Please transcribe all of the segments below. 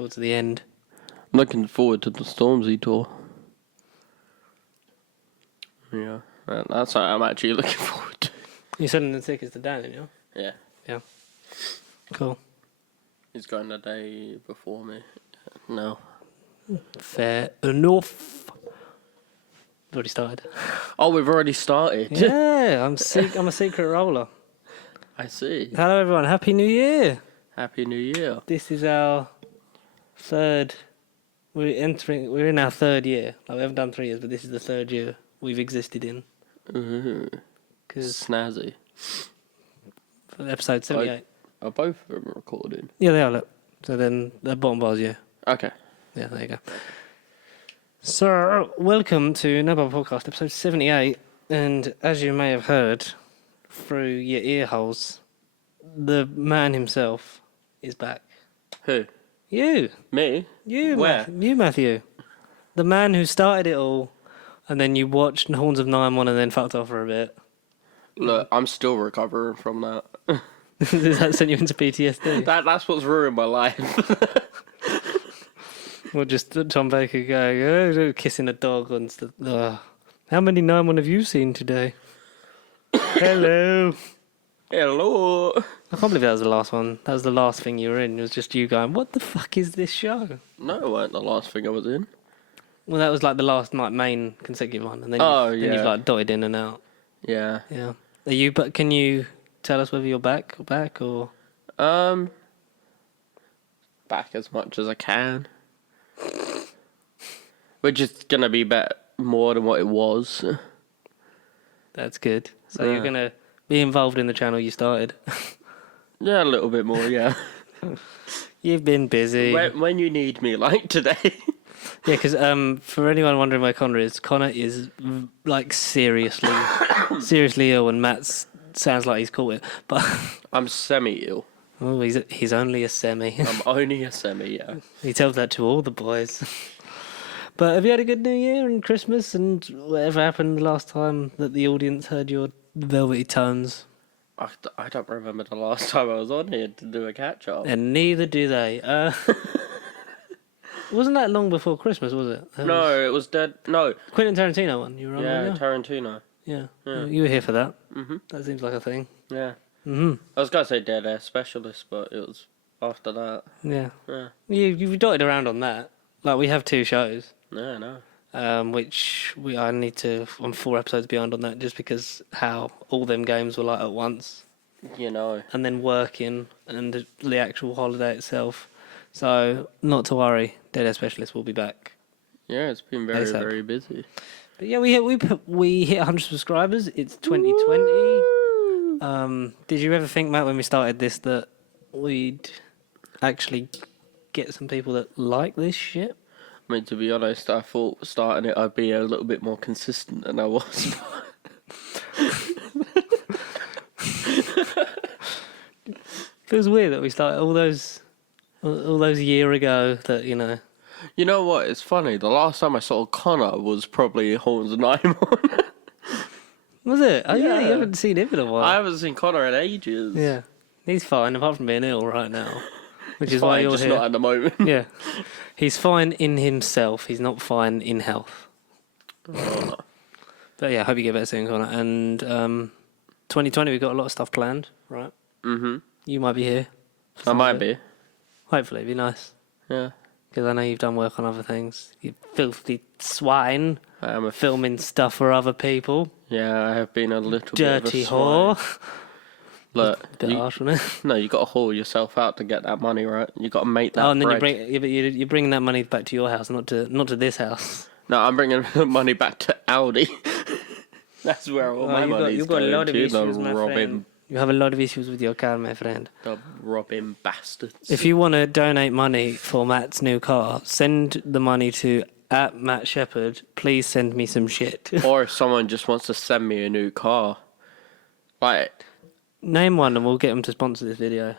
forward to the end. I'm looking forward to the Stormzy tour. Yeah, that's what I'm actually looking forward to. You're selling the tickets to Dan, aren't you? Yeah. Yeah. Cool. He's going the day before me. No. Fair enough. We've already started. Oh, we've already started. Yeah, I'm a secret roller. I see. Hello, everyone. Happy New Year. Happy New Year. This is our third. We're in our third year. Like, we haven't done 3 years, but this is the third year we've existed in. Cause snazzy. For episode 78. Are both of them recording? Yeah, they are. Look. So then the bottom bar's yeah. Okay. Yeah, there you go. So, welcome to No Bubble Podcast, episode 78. And as you may have heard through your ear holes, the man himself is back. Who? You. Me? You. Where? You, Matthew. The man who started it all, and then you watched Horns of Nine-One and then fucked off for a bit. Look, I'm still recovering from that. Does that send you into PTSD? That's what's ruined my life. Or just Tom Baker going, oh, kissing a dog and stuff. How many 9-1 have you seen today? Hello. Hello. I can't believe that was the last one. That was the last thing you were in. It was just you going, what the fuck is this show? No, it weren't the last thing I was in. Well, that was like the last main consecutive one. And then you've like dotted in and out. Yeah. Yeah. But can you tell us whether you're back or? Back as much as I can. Which is going to be more than what it was. That's good. So you're going to be involved in the channel you started? Yeah, a little bit more, yeah. You've been busy. When you need me, like today. Yeah, because for anyone wondering where Connor is like seriously ill, and Matt sounds like he's caught it. But I'm semi-ill. Oh, he's only a semi. I'm only a semi, yeah. He tells that to all the boys. But have you had a good New Year and Christmas and whatever happened last time that the audience heard your velvety tones? I don't remember the last time I was on here to do a catch-up. And neither do they. Wasn't that long before Christmas, was it? It was dead. No. Quentin Tarantino one, you were on? Yeah, Tarantino. Yeah. You were here for that. Mm-hmm. That seems like a thing. Yeah. Mm-hmm. I was going to say Dead Air Specialist, but it was after that. Yeah. Yeah. You've dotted around on that. Like, we have 2 shows. Yeah, no. Which I need to... I'm 4 episodes behind on that just because how all them games were like at once. You know. And then working and the actual holiday itself. So, not to worry. Dead Air Specialist will be back. Yeah, it's been very, very busy. But yeah, we hit 100 subscribers. It's 2020. Woo! Did you ever think, Matt, when we started this, that we'd actually get some people that like this shit? I mean, to be honest, I thought starting it I'd be a little bit more consistent than I was. Feels weird that we started all those year ago that, you know. You know what? It's funny. The last time I saw Connor was probably Horns of Nine-One. Was it? Oh, yeah, Yeah. you haven't seen him in a while. I haven't seen Connor in ages. Yeah. He's fine, apart from being ill right now. Which is Fine, why you're just here. not at the moment. Yeah. He's fine in himself. He's not fine in health. Oh. But yeah, I hope you get better soon, Connor. And 2020, we've got a lot of stuff planned, right? Mm-hmm. You might be here. I might be. Hopefully, it'd be nice. Yeah. Because I know you've done work on other things. You filthy swine. I am a Filming stuff for other people. Yeah, I have been a little Dirty bit of a whore. swine. Look, Bit harsh, wasn't it? no, you got to haul yourself out to get that money, right? You got to make that. Oh, and then bread. you're bringing that money back to your house, not to this house. No, I'm bringing the money back to Audi. That's where all my money's you've got a lot of going issues, to. my friend. You have a lot of issues with your car, my friend. The robbing bastards. If you want to donate money for Matt's new car, send the money to @Matt Shepherd. Please send me some shit. Or if someone just wants to send me a new car, like Name one and we'll get them to sponsor this video.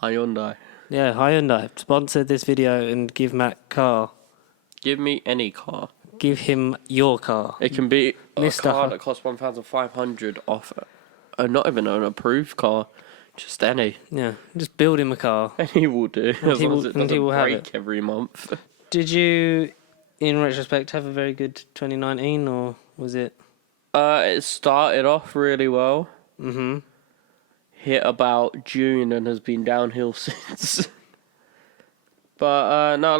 Hyundai. Yeah, Hyundai. Sponsor this video and give Matt car. Give me any car. Give him your car. It can be a Mr. car that costs 1,500 off, not even an approved car. Just any. Yeah, just build him a car. Any will do. As he long will- as it and he doesn't will have break every month. Did you, in retrospect, have a very good 2019, or was it? It started off really well. Mm-hmm. Hit about June and has been downhill since. But the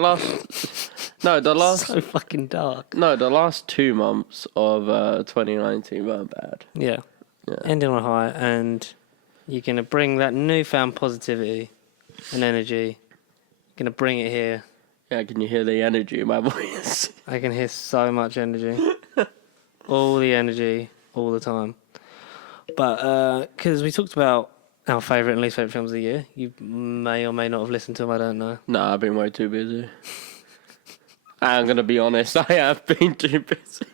last So fucking dark. the last 2 months of 2019 weren't bad. Yeah. Yeah. Ending on a high, and you're gonna bring that newfound positivity and energy. You're gonna bring it here. Yeah, can you hear the energy in my voice? I can hear so much energy. All the energy, all the time. But, because we talked about our favourite and least favourite films of the year, you may or may not have listened to them, I don't know. No, I've been way too busy. I'm going to be honest, I have been too busy.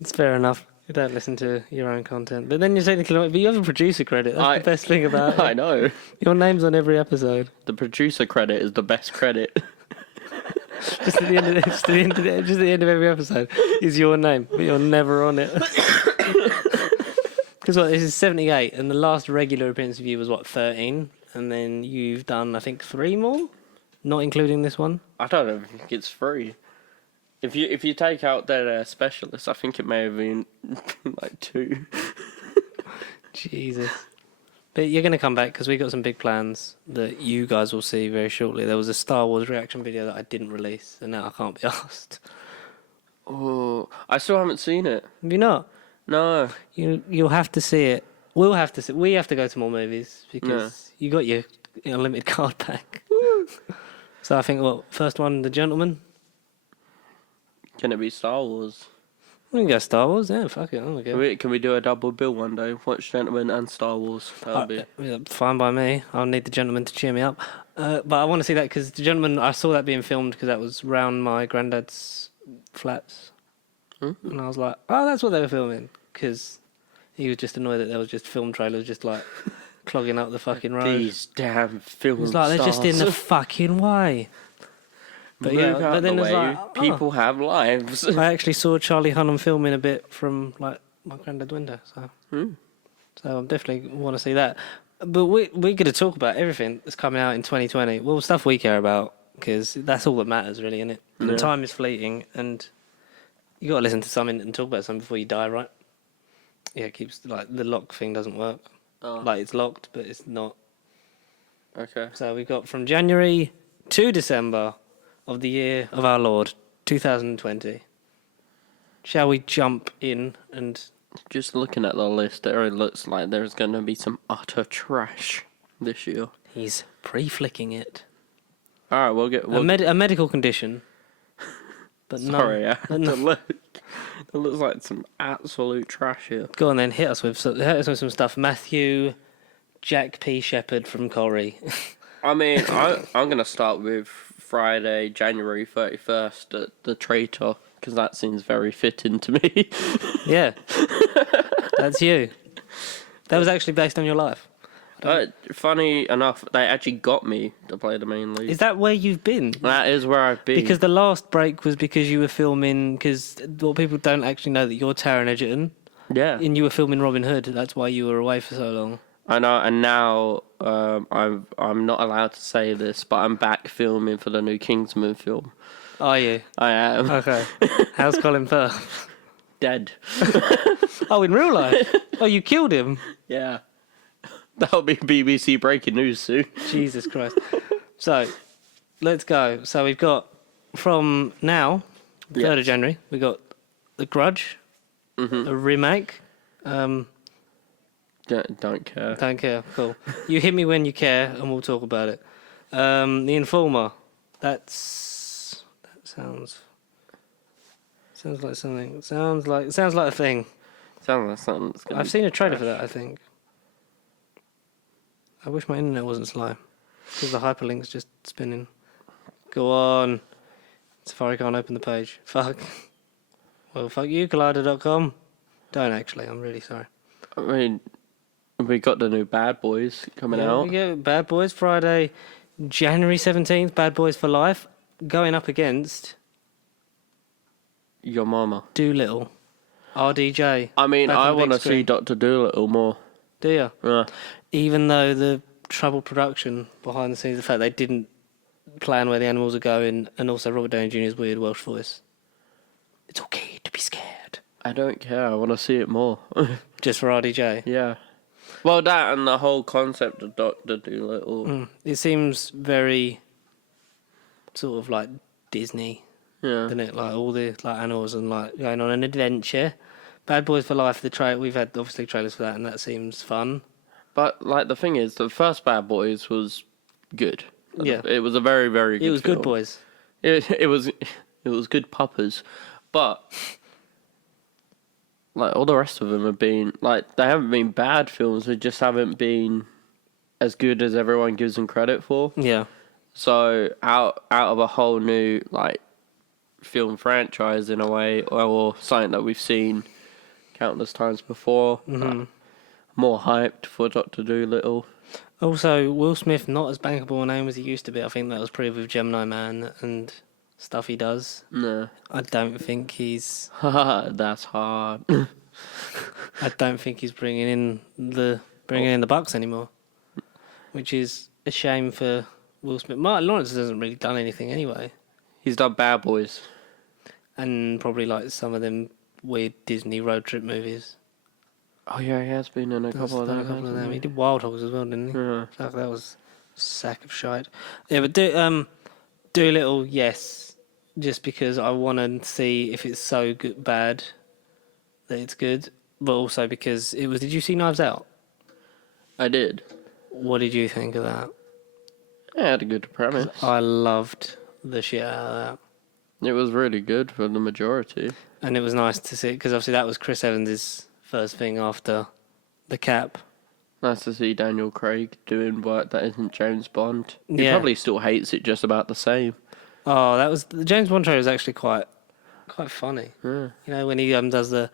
It's fair enough. You don't listen to your own content. But then you're technically, but you have a producer credit. That's the best thing about it. I know. Your name's on every episode. The producer credit is the best credit. Just at the end of every episode is your name, but you're never on it. Because this is 78, and the last regular appearance of you was 13, and then you've done I think 3 more, not including this one. I don't even think it's free. If you take out their specialists, I think it may have been like 2. Jesus. But you're going to come back because we got some big plans that you guys will see very shortly. There was a Star Wars reaction video that I didn't release, and now I can't be asked. Oh, I still haven't seen it. Have you not? No. You'll have to see it. We'll have to see. We have to go to more movies because you got your unlimited card back. So I think first one, The Gentleman. Can it be Star Wars? We can go Star Wars. Yeah, fuck it. Okay. Can we do a double bill one day? Watch Gentleman and Star Wars. That'll be. Yeah, fine by me. I'll need The Gentleman to cheer me up. But I want to see that because The Gentleman, I saw that being filmed because that was round my granddad's flats. Mm-hmm. And I was like, oh, that's what they were filming. Because he was just annoyed that there was just film trailers just like clogging up the fucking road. These damn film It's like they're just in the stars. fucking way. But Move yeah, out but then the it's way. like, People have lives. I actually saw Charlie Hunnam filming a bit from like my granddad's window. So I definitely want to see that. But we're going to talk about everything that's coming out in 2020. Well, stuff we care about because that's all that matters, really, isn't it? Yeah. And time is fleeting, and you got to listen to something and talk about something before you die, right? Yeah, it keeps like the lock thing doesn't work. Oh. Like it's locked, but it's not. Okay. So we've got from January to December of the year of our Lord, 2020. Shall we jump in and... Just looking at the list, it already looks like there's going to be some utter trash this year. He's pre-flicking it. All right, we'll get... A medical condition. But Sorry, I had to no. look. It looks like some absolute trash here. Go on then, hit us with some stuff. Matthew Jack P. Shepherd from Corrie. I mean, I'm going to start with Friday, January 31st, the Traitor, because that seems very fitting to me. Yeah. That's you. That was actually based on your life. Funny enough, they actually got me to play the main lead. Is that where you've been? That is where I've been. Because the last break was because you were filming, because what people don't actually know that you're Taron Egerton, Yeah. and you were filming Robin Hood. That's why you were away for so long. I know, and now I'm not allowed to say this, but I'm back filming for the new Kingsman film. Are you? I am. Okay. How's Colin Firth? Dead. Oh, in real life? Oh, you killed him? Yeah. That'll be BBC breaking news soon. Jesus Christ. So, let's go. So we've got, from now, 3rd of January, we've got The Grudge, a remake. Don't care. Don't care, cool. You hit me when you care, and we'll talk about it. The Informer. That sounds like something. Sounds like a thing. Sounds like something that's gonna I've be seen a trailer trash. for that, I think. I wish my internet wasn't slow. Because the hyperlink's just spinning. Go on. Safari can't open the page. Fuck. Well, fuck you, Collider.com. Don't actually, I'm really sorry. I mean, we got the new Bad Boys coming Yeah, out. we get Bad Boys Friday, January 17th, Bad Boys for Life, going up against Your Mama. Doolittle, RDJ. I mean, back I on big want to see screen. Dr. Dolittle more. Do you? Yeah. Even though the troubled production behind the scenes, the fact they didn't plan where the animals are going, and also Robert Downey Jr.'s weird Welsh voice. It's okay to be scared. I don't care. I want to see it more. Just for RDJ. Yeah. Well, that and the whole concept of Doctor Dolittle. It seems very sort of like Disney, Yeah. doesn't it? Like all the like animals and like going on an adventure. Bad Boys for Life, we've had obviously trailers for that, and that seems fun. But like the thing is, the first Bad Boys was good. Yeah. It was a very, very good It was film. Good Boys. It was good puppers, but like all the rest of them have been like they haven't been bad films. They just haven't been as good as everyone gives them credit for. Yeah. So out of a whole new like film franchise in a way, or something that we've seen countless times before, more hyped for Doctor Dolittle. Also, Will Smith not as bankable a name as he used to be. I think that was proved with Gemini Man and stuff he does. No, I don't think he's. that's hard. I don't think he's bringing in the bucks anymore, which is a shame for Will Smith. Martin Lawrence hasn't really done anything anyway, He's done Bad Boys. and probably like some of them weird Disney road trip movies. Oh yeah, he has been in a couple of them. He did Wild Hogs as well, didn't he? Yeah. Fuck, that was a sack of shite. Yeah, but Doolittle, yes, just because I want to see if it's so good, bad that it's good, but also because it was. Did you see Knives Out? I did. What did you think of that? It had a good premise. I loved the shit out of that, It was really good for the majority. and it was nice to see because obviously that was Chris Evans' first thing after the Cap. Nice to see Daniel Craig doing work that isn't James Bond. He Yeah. probably still hates it just about the same. Oh, that was the James Bond trailer was actually quite funny. Yeah. You know when he does the,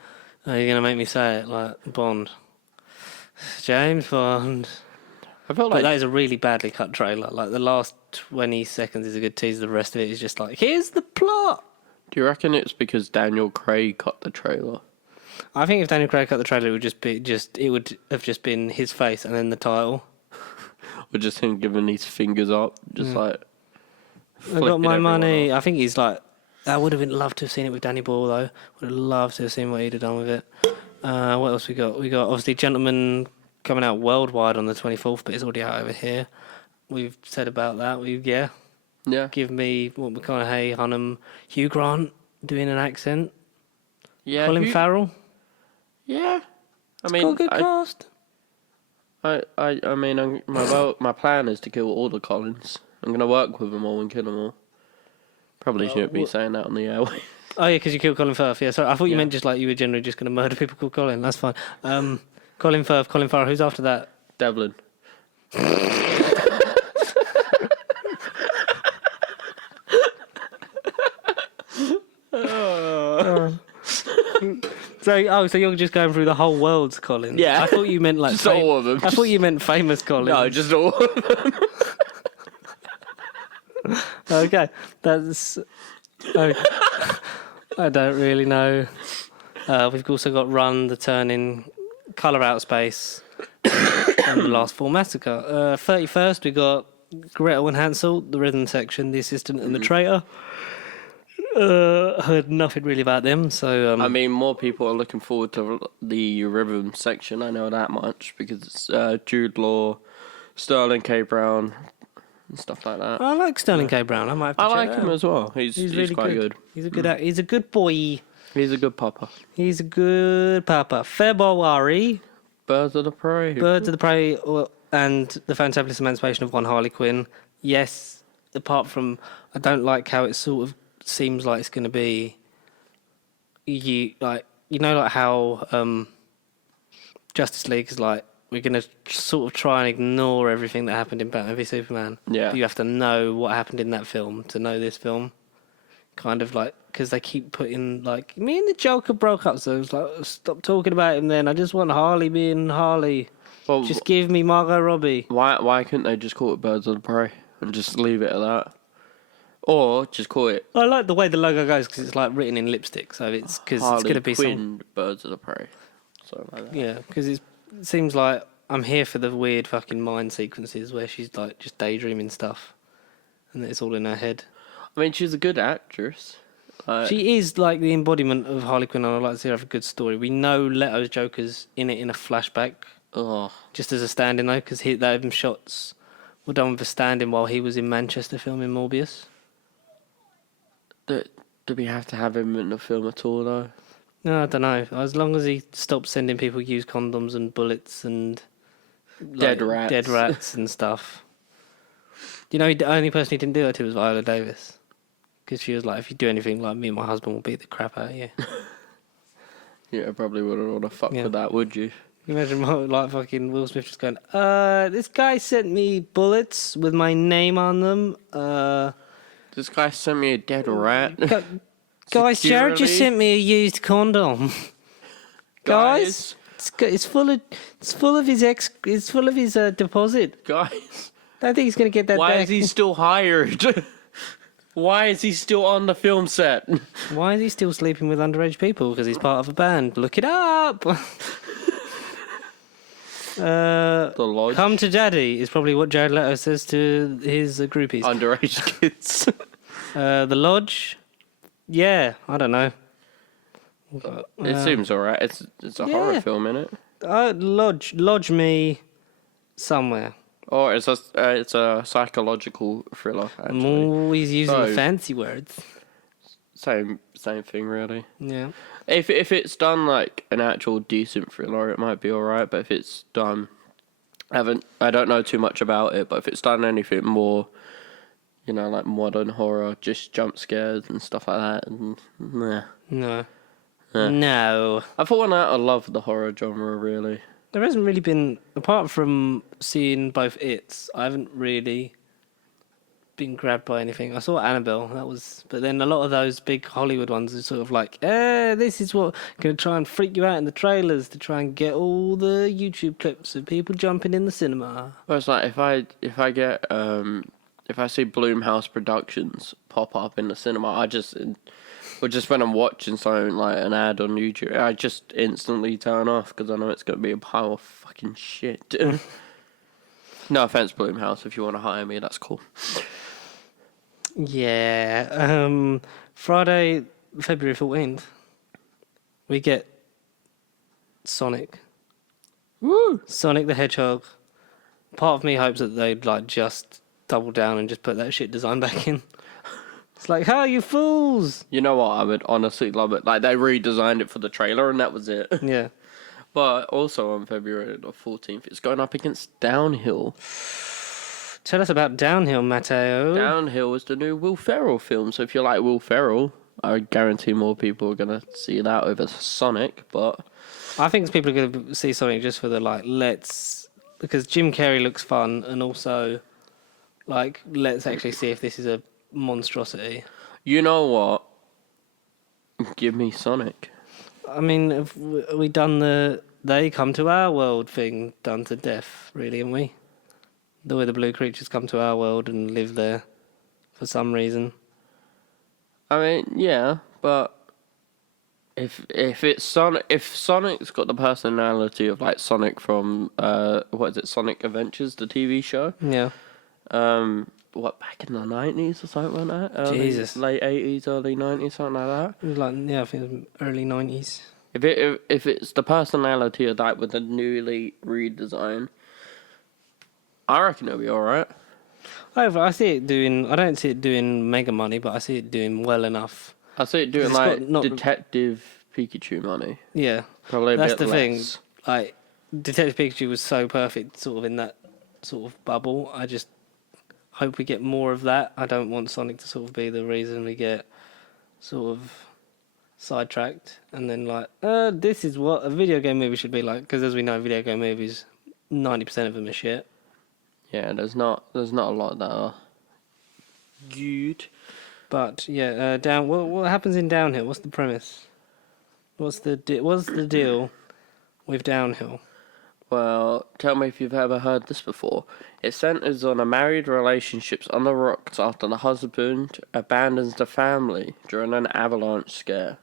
"Are you gonna make me say it?" like Bond, James Bond. I felt But like that is a really badly cut trailer. Like the last 20 seconds is a good teaser. The rest of it is just like, here's the plot. Do you reckon it's because Daniel Craig cut the trailer? I think if Daniel Craig cut the trailer, it would it would have just been his face and then the title. Or just him giving his fingers up, just like I got flicking my everyone money. off. I think he's like, I would have loved to have seen it with Danny Boyle though. Would have loved to have seen what he'd have done with it. What else we got? We got obviously Gentleman coming out worldwide on the 24th, but it's already out over here. We've said about that. Yeah. Give me what McConaughey, Hunnam, Hugh Grant doing an accent. Yeah. Colin Farrell. Yeah. I Got a mean, good cast. I mean, my plan is to kill all the Collins. I'm gonna work with them all and kill them all. Probably shouldn't be saying that on the airway. Oh yeah, because you killed Colin Firth. Yeah, sorry. I thought you Yeah. meant just like you were generally just going to murder people called Colin. That's fine. Colin Firth, Colin Farrell. Who's after that? Devlin. So you're just going through the whole world's Colin. Yeah. I thought you meant like Just all of them. I thought you meant famous Colin. No, just all of them. Okay, that's. Okay. I don't really know. We've also got Run, The Turning, Colour Out Space, and The Last Full Massacre. 31st, we got Gretel and Hansel, The Rhythm Section, The Assistant, and The Traitor. Heard nothing really about them, so. I mean, more people are looking forward to the rhythm section. I know that much because it's Jude Law, Sterling K. Brown, and stuff like that. I like Sterling K. Brown. I might have to I check like that him out. as well. He's really quite good. He's a good. He's a good boy. He's a good papa. He's a good papa. February, Birds of the Prey. Birds of the Prey, and The Fantabulous Emancipation of One Harley Quinn. Yes, apart from I don't like how it sort of seems like it's going to be. Like how Justice League is like we're going to sort of try and ignore everything that happened in Batman v Superman. Yeah. But you have to know what happened in that film to know this film. Kind of like, because they keep putting, like, me and the Joker broke up, so it's like, stop talking about him then. I just want Harley being Harley. Well, Just give me Margot Robbie. why couldn't they just call it Birds of the Prey and just leave it at that? Or just call it I like the way the logo goes because it's like written in lipstick, so it's because it's Harley going to be Quinn Birds of the Prey. Something like that. Yeah, because it seems like I'm here for the weird fucking mind sequences where she's like just daydreaming stuff, and it's all in her head. I mean, she's a good actress. She is like the embodiment of Harley Quinn, and I'd like to see her have a good story. We know Leto's Joker's in it in a flashback, just as a stand-in though, because them shots were done with a stand-in while he was in Manchester filming Morbius. Do we have to have him in the film at all, though? No, I don't know. As long as he stops sending people used condoms and bullets and Dead rats and stuff. You know, the only person he didn't do it to was Viola Davis. Because she was like, if you do anything like me and my husband will beat the crap out of you. Yeah, I probably wouldn't want to fuck with that, would you? Can you imagine like fucking Will Smith just going, this guy sent me bullets with my name on them. This guy sent me a dead rat. Guys, Jared just sent me a used condom. Guys, it's full of his deposit. Guys, I don't think he's gonna get that. Why back. is he still hired? Why is he still on the film set? Why is he still sleeping with underage people? Because he's part of a band. Look it up. The Lodge. Come to daddy is probably what Jared Leto says to his groupies. Underage kids. The Lodge. Yeah, I don't know. It seems alright. It's a horror film, isn't it? Lodge me somewhere. Or it's a psychological thriller. I'm Actually, always using fancy words. same thing really. Yeah. If it's done like an actual decent thriller, it might be alright. But if it's done, I don't know too much about it. But if it's done anything more, you know, like modern horror, just jump scares and stuff like that, and No. Yeah. No. I thought I love the horror genre really. There hasn't really been, apart from seeing both It's, I haven't really been grabbed by anything. I saw Annabelle, but then a lot of those big Hollywood ones are sort of like, this is what going to try and freak you out in the trailers to try and get all the YouTube clips of people jumping in the cinema. Well, it's like if I see Bloomhouse Productions pop up in the cinema, or just when I'm watching something like an ad on YouTube, I just instantly turn off because I know it's going to be a pile of fucking shit. No offense, Bloomhouse. If you want to hire me, that's cool. Yeah. Friday, February 14th, we get Sonic. Woo! Sonic the Hedgehog. Part of me hopes that they'd like just double down and just put that shit design back in. It's like, how you fools? You know what? I would honestly love it. Like, they redesigned it for the trailer and that was it. Yeah. But also on February the 14th, it's going up against Downhill. Tell us about Downhill, Matteo. Downhill is the new Will Ferrell film. So if you like Will Ferrell, I guarantee more people are going to see that over Sonic. But I think people are going to see Sonic just for the, because Jim Carrey looks fun, and also, let's actually see if this is a monstrosity. you know what? Give me Sonic. I mean, have we done the they come to our world thing done to death, really, haven't we? The way the blue creatures come to our world and live there for some reason. I mean, yeah, but if Sonic's got the personality of like Sonic from Sonic Adventures, the TV show? Yeah. Back in the 90s or something like that? Jesus. Late 80s, early 90s, something like that. It was I think it was early 90s. If it's the personality of that with a newly redesign, I reckon it'll be alright. However, I don't see it doing mega money, but I see it doing well enough. I see it doing Detective Pikachu money. Yeah. Probably That's bit the less. thing. Like, Detective Pikachu was so perfect, sort of in that sort of bubble. I just hope we get more of that. I don't want Sonic to sort of be the reason we get sort of sidetracked and then this is what a video game movie should be like, because as we know, video game movies, 90% of them are shit. Yeah, there's not a lot that are good. But yeah, what happens in Downhill? What's the premise? What's the deal with Downhill? Well, tell me if you've ever heard this before. It centers on a married relationship's on the rocks after the husband abandons the family during an avalanche scare.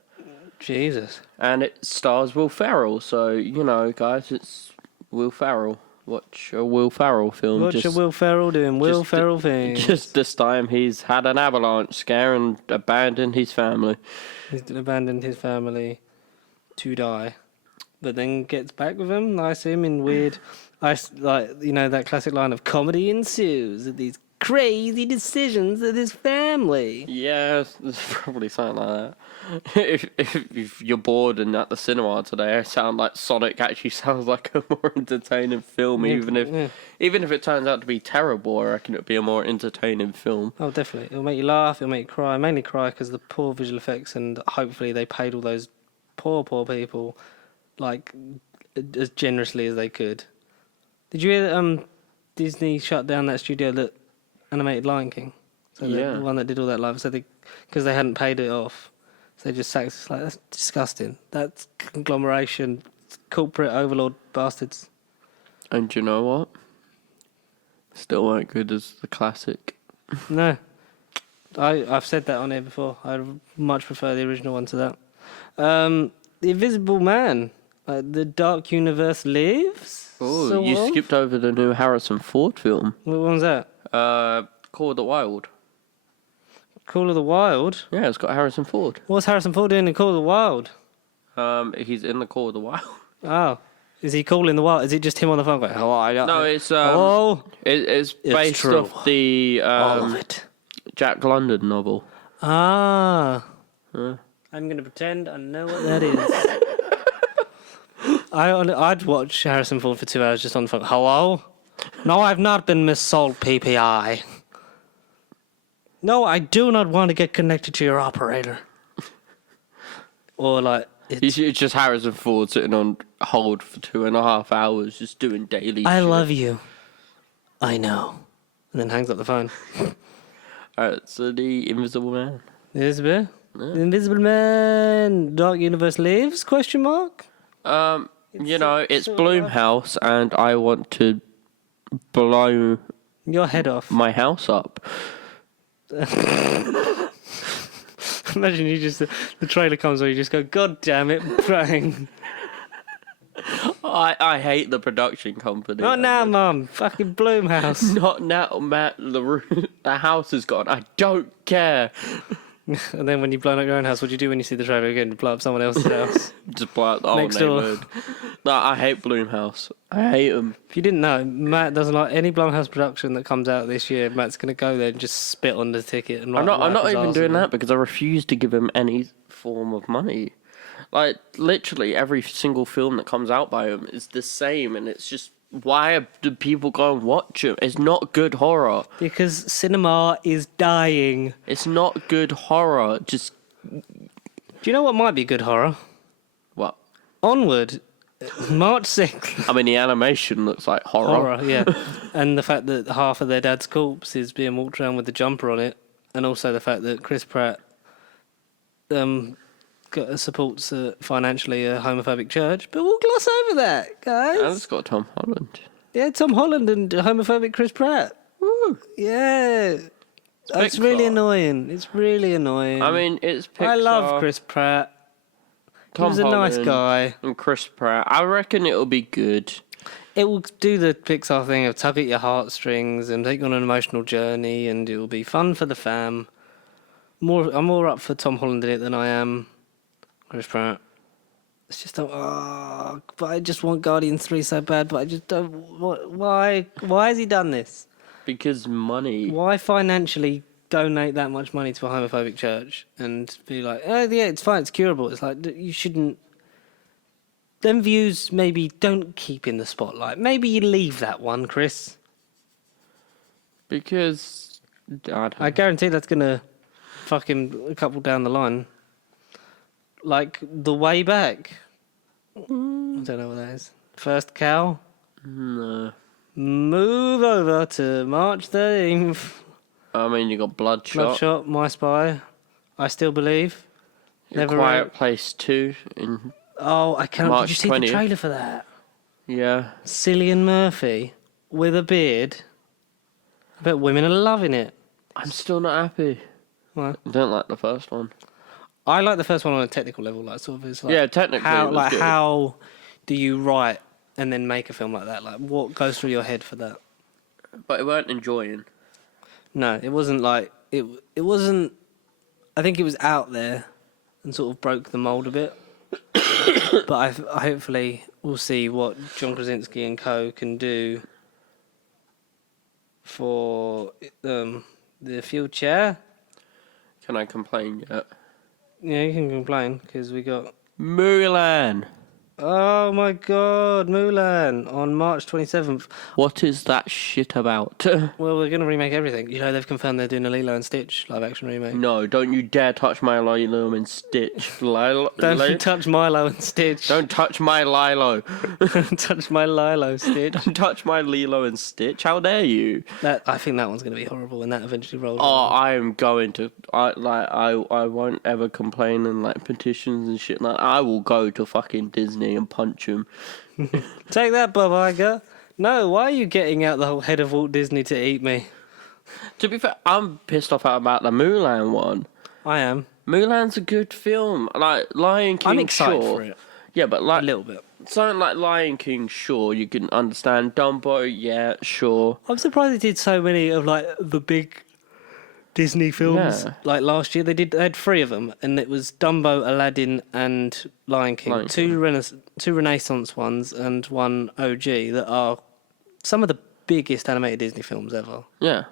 Jesus. And it stars Will Ferrell, so, you know, guys, it's Will Ferrell. watch a Will Ferrell film. Watch a Will Ferrell doing Will Ferrell things. Just this time, he's had an avalanche scare and abandoned his family. He's abandoned his family to die, but then gets back with them. I see him in weird, that classic line of comedy ensues at these crazy decisions of his family. Yeah, there's probably something like that. If you're bored and at the cinema today, I sound like Sonic actually sounds like a more entertaining film, even if it turns out to be terrible. I reckon it'll be a more entertaining film. Oh, definitely. It'll make you laugh. It'll make you cry. Mainly cry because of the poor visual effects, and hopefully they paid all those poor people like as generously as they could. Did you hear that Disney shut down that studio that animated Lion King? So Yeah. the one that did all that live. So because they hadn't paid it off. So they just sacked. It's like, that's disgusting. That's conglomeration, corporate overlord bastards. And you know what? Still weren't good as the classic. No, I've said that on here before. I much prefer the original one to that. The Invisible Man, the Dark Universe Lives. Oh, you skipped over the new Harrison Ford film. What one's that? Call of the Wild. Call of the Wild. Yeah, it's got Harrison Ford. What's Harrison Ford doing in Call of the Wild? He's in the Call of the Wild. Oh, is he calling the wild? Is it just him on the phone going, hello? No, it's hello? It's based true. off the All of it. Jack London novel. Ah. Huh? I'm going to pretend I know what that is. I'd watch Harrison Ford for 2 hours just on the phone. Hello? No, I've not been missold PPI. No, I do not want to get connected to your operator. Or like... It's just Harrison Ford sitting on hold for 2.5 hours just doing daily I shit. love you. I know. And then hangs up the phone. Alright, so the Invisible Man. Elizabeth? Yeah. The Invisible Man, Dark Universe Lives? Question mark? It's Bloomhouse, and I want to blow Your head off. my house up. Imagine you just the trailer comes on, you just go, God damn it, bang. I hate the production company. Not now, Mum. Fucking Bloomhouse. Not now, Matt. The house is gone. I don't care. And then when you've blown up your own house, what do you do when you see the trailer again? You blow up someone else's house. Just blow out the whole Next door. neighborhood. No, I hate Bloomhouse. I hate them. If you didn't know, Matt doesn't like any Blumhouse production that comes out this year. Matt's going to go there and just spit on the ticket. And I'm not even doing that because I refuse to give him any form of money. Like, literally, every single film that comes out by him is the same, and it's just, why do people go and watch it? It's not good horror. Because cinema is dying. It's not good horror. Just... Do you know what might be good horror? What? Onward. March 6th. I mean, the animation looks like horror. Horror, yeah. And the fact that half of their dad's corpse is being walked around with the jumper on it. And also the fact that Chris Pratt supports financially a homophobic church. But we'll gloss over that, guys. And it's got Tom Holland. Yeah, Tom Holland and homophobic Chris Pratt. Woo. Yeah. It's really annoying. It's really annoying. I mean, it's Pixar. I love Chris Pratt. Tom He was a nice Holland guy. And Chris Pratt. I reckon it'll be good. It will do the Pixar thing of tug at your heartstrings and take you on an emotional journey, and it will be fun for the fam. I'm more up for Tom Holland in it than I am Chris Pratt. It's just but I just want Guardians 3 so bad, but I just don't. Why has he done this? Because money. Why financially donate that much money to a homophobic church and be like, oh yeah, it's fine, it's curable? It's like, you shouldn't. Them views maybe don't keep in the spotlight. Maybe you leave that one, Chris. Because I guarantee that's gonna fuck him a couple down the line. Like The Way Back. I don't know what that is. First Cow. No. Move over to March 13th. I mean, you got Bloodshot. Bloodshot, My Spy, I Still Believe. Never Quiet Wrote- Place 2 in Oh, I can't. March Did you see 20th. the trailer for that? yeah. Cillian Murphy with a beard. I bet women are loving it. I'm still not happy. Well, I don't like the first one. I like the first one on a technical level, like sort of. It's like Yeah, technically how it was good. how do you write and then make a film like that? Like, what goes through your head for that? But it weren't enjoying. No, it wasn't like it. It wasn't. I think it was out there and sort of broke the mold a bit. But I hopefully we'll see what John Krasinski and co can do for the future. Can I complain yet? Yeah, you can complain because we got. Mulan. Oh my God, Mulan on March 27th. What is that shit about? Well, we're going to remake everything. You know, they've confirmed they're doing a Lilo and Stitch live action remake. No, don't you dare touch my Lilo and Stitch. Don't touch Milo and Stitch. Don't touch my Lilo. Don't touch my Lilo, Stitch. Don't touch my Lilo and Stitch. How dare you? I think that one's going to be horrible when that eventually rolls. Oh, around. I am going to. I won't ever complain and like petitions and shit. Like I will go to fucking Disney and punch him. Take that, Bob Iger. No, why are you getting out the whole head of Walt Disney to eat me? To be fair, I'm pissed off about the Mulan one. I am. Mulan's a good film. Like Lion King, I'm excited sure. for it. Yeah, but like A little bit. something like Lion King, sure, you can understand. Dumbo, yeah, sure. I'm surprised they did so many of like the big Disney films. Yeah. Like last year, they had 3 of them, and it was Dumbo, Aladdin, and Lion King. Lion Two Renaissance ones and one OG that are some of the biggest animated Disney films ever. Yeah.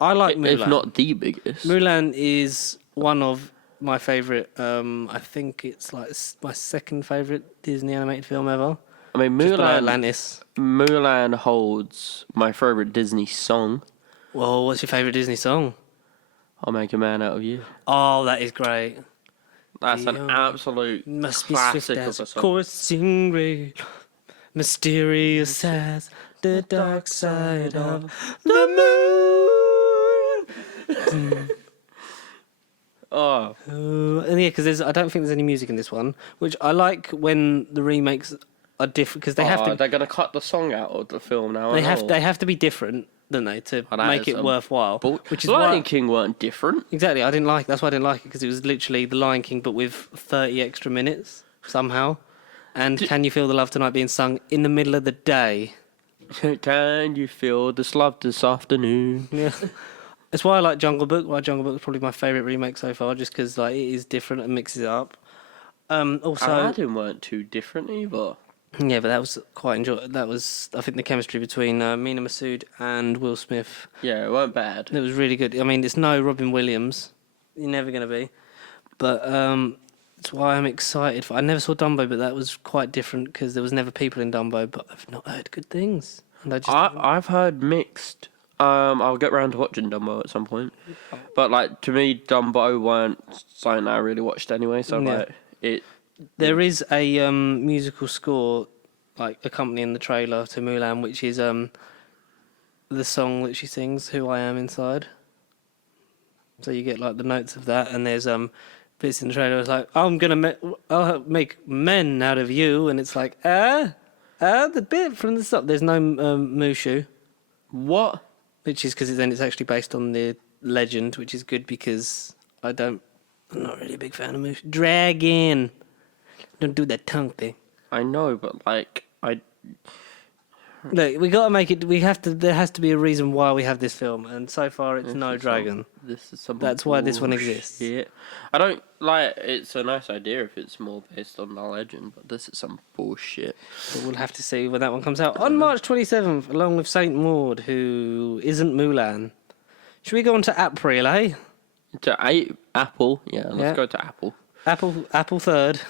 I like Mulan. If not the biggest. Mulan is one of my favourite. I think it's like my second favourite Disney animated film ever. I mean, Just below Mulan. Atlantis. Mulan holds my favorite Disney song. Well, what's your favourite Disney song? I'll Make a Man Out of You. Oh, that is great. That's an Yeah. absolute Must be classic swift of as a a song. coursing rail, mysterious as the dark side of the moon. Oh, And yeah, because I don't think there's any music in this one, which I like when the remakes are different because they have to. They're gonna cut the song out of the film now. They have to be different, don't they, to Oh, that make is it a worthwhile? Which is Lion why King weren't different. exactly I didn't like. That's why I didn't like it because it was literally the Lion King, but with 30 extra minutes somehow. And Can You Feel the Love Tonight being sung in the middle of the day? Can you feel this love this afternoon? Yeah. That's why I like Jungle Book. Why Jungle Book is probably my favourite remake so far, just because like it is different and mixes it up. Also, Aladdin weren't too different either. yeah, but that was quite enjoyable. That was, I think, the chemistry between Mina Masood and Will Smith. Yeah, it weren't bad. It was really good. I mean, it's no Robin Williams. You're never going to be. But that's why I'm excited for. I never saw Dumbo, but that was quite different because there was never people in Dumbo. But I've not heard good things. And I've heard mixed. I'll get round to watching Dumbo at some point. But like to me, Dumbo weren't something I really watched anyway. So Yeah. like it. There is a musical score, like accompanying the trailer to Mulan, which is the song that she sings, "Who I Am Inside." So you get like the notes of that, and there's bits in the trailer. It's like, I'll make men out of you, and it's like the bit from the stop. There's no Mushu, What? which is because then it's actually based on the legend, which is good because I'm not really a big fan of Mushu. Dragon. Don't do that tongue thing. I know, but like Look, we got to make it. We have to. There has to be a reason why we have this film, and so far it's no dragon. This is some. That's why this one exists. bullshit. I don't like. It's a nice idea if it's more based on the legend, but this is some bullshit. But we'll have to see when that one comes out on March 27th, along with Saint Maud, who isn't Mulan. Should we go on to April, eh? To Apple, yeah. Let's Yeah. go to Apple. Apple third.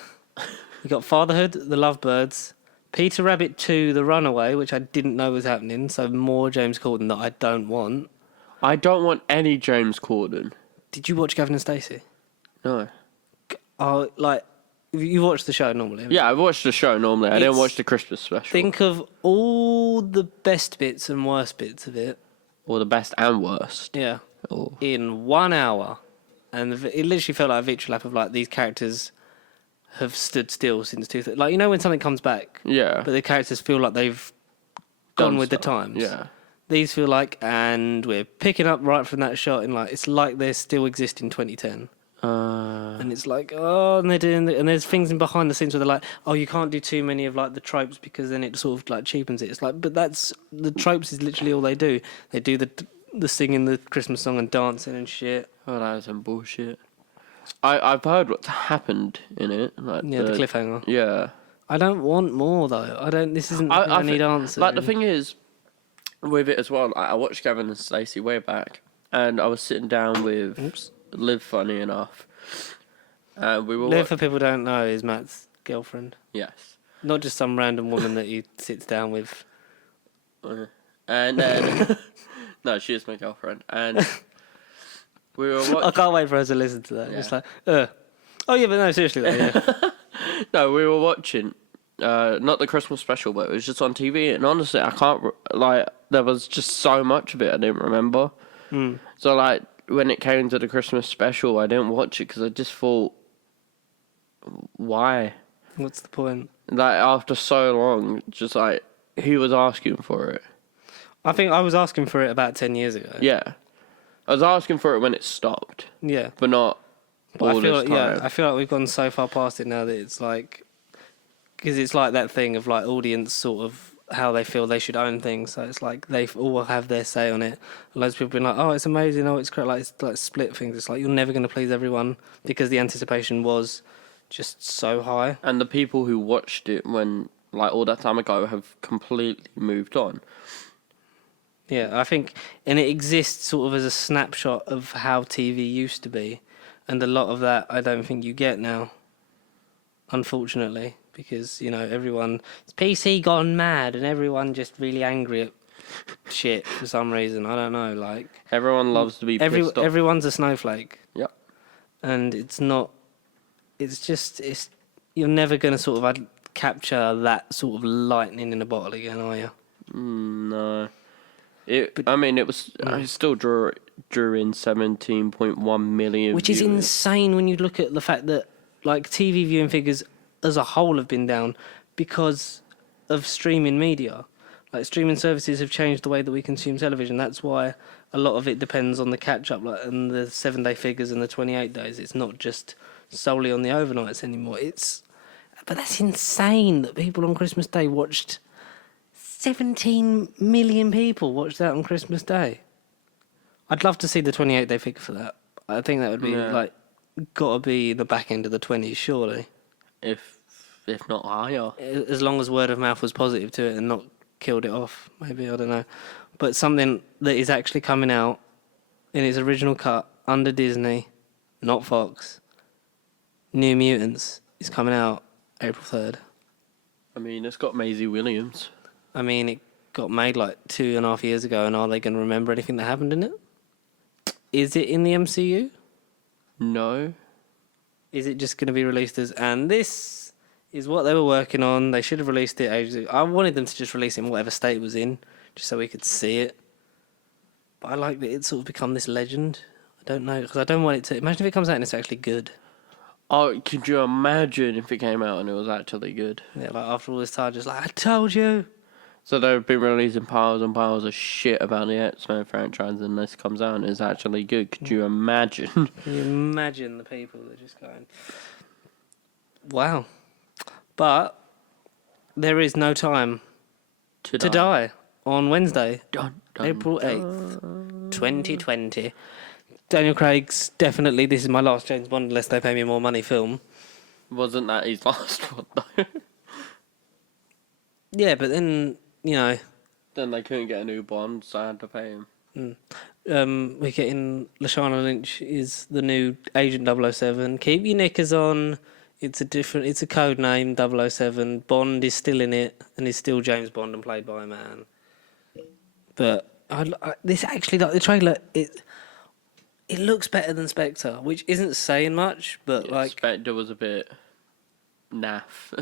We got Fatherhood, The Lovebirds, Peter Rabbit 2, The Runaway, which I didn't know was happening. So more James Corden that I don't want. I don't want any James Corden. Did you watch Gavin and Stacey? No. Oh, like you watch the show normally. Yeah, I watched the show normally. I didn't It's- watch the Christmas special. Think of all the best bits and worst bits of it. Or the best and worst. Yeah. Or In 1 hour. And it literally felt like a victory lap of like these characters have stood still since 2000. Like, you know when something comes back, yeah. but the characters feel like they've gone Done with the stuff. times. Yeah. These feel like, and we're picking up right from that shot, and like it's like they still exist in 2010. And it's like, oh, and they're doing, and there's things in behind the scenes where they're like, oh, you can't do too many of like the tropes because then it sort of like cheapens it. It's like, but that's the tropes is literally all they do. They do the singing the Christmas song and dancing and shit. Oh, that is some bullshit. I've heard what's happened in it. Like Yeah, the cliffhanger. Yeah. I don't want more though. I don't. This isn't. I need answers. Like the thing is, with it as well. Like, I watched Gavin and Stacey way back, and I was sitting down with Liv. Funny enough, we were. Liv, for people who don't know, is Matt's girlfriend. Yes. Not just some random woman that he sits down with. And then, no, she is my girlfriend, and we were watching. I can't wait for her to listen to that. Yeah. It's like, oh yeah, but no, seriously though, yeah. No, we were watching, not the Christmas special, but it was just on TV, and honestly, I can't, there was just so much of it I didn't remember. So, like, when it came to the Christmas special, I didn't watch it because I just thought, why? What's the point? Like, after so long, just like, who was asking for it? I think I was asking for it about 10 years ago. Yeah. I was asking for it when it stopped. Yeah. But not all I feel this like, time. yeah, I feel like we've gone so far past it now that it's like, because it's like that thing of like audience sort of how they feel they should own things. So it's like they all have their say on it. Loads of people have been like, oh, it's amazing, oh, it's great. Like it's like split things. It's like you're never going to please everyone because the anticipation was just so high. And the people who watched it when, like, all that time ago have completely moved on. Yeah, I think, and it exists sort of as a snapshot of how TV used to be. And a lot of that I don't think you get now, unfortunately, because, you know, it's PC gone mad and everyone just really angry at shit for some reason. I don't know, like... Everyone loves to be pissed off. Everyone's a snowflake. Yep. And you're never going to sort of capture that sort of lightning in a bottle again, are you? No. It still drew in 17.1 million Which viewers. is insane when you look at the fact that, like, TV viewing figures as a whole have been down because of streaming media. Like, streaming services have changed the way that we consume television. That's why a lot of it depends on the catch-up, like, and the 7-day figures and the 28 days. It's not just solely on the overnights anymore. But that's insane that people on Christmas Day watched... 17 million people watched that on Christmas Day. I'd love to see the 28-day figure for that. I think that would be, got to be the back end of the 20s, surely. If not higher. As long as word of mouth was positive to it and not killed it off, maybe, I don't know. But something that is actually coming out in its original cut under Disney, not Fox, New Mutants, is coming out April 3rd. I mean, it's got Maisie Williams. I mean, it got made like 2.5 years ago, and are they going to remember anything that happened in it? Is it in the MCU? No. Is it just going to be released as, and this is what they were working on, they should have released it ages ago. I wanted them to just release it in whatever state it was in, just so we could see it. But I like that it's sort of become this legend. I don't know, because I don't want it to... Imagine if it comes out and it's actually good. Oh, could you imagine if it came out and it was actually good? Yeah, like after all this time, just like, I told you. So they've been releasing piles and piles of shit about the X-Men franchise, and this comes out and is actually good. Could you imagine? Can you imagine the people that are just going, wow. But there is no time to die on Wednesday, April 8th, 2020. Daniel Craig's definitely This Is My Last James Bond Unless They Pay Me More Money film. Wasn't that his last one, though? Yeah, but then... You know, then they couldn't get a new Bond, so I had to pay him. We're getting Lashana Lynch is the new Agent 007. Keep your knickers on. It's a code name 007. Bond is still in it and is still James Bond and played by a man. But this actually, like the trailer, it looks better than Spectre, which isn't saying much, but like Spectre was a bit naff.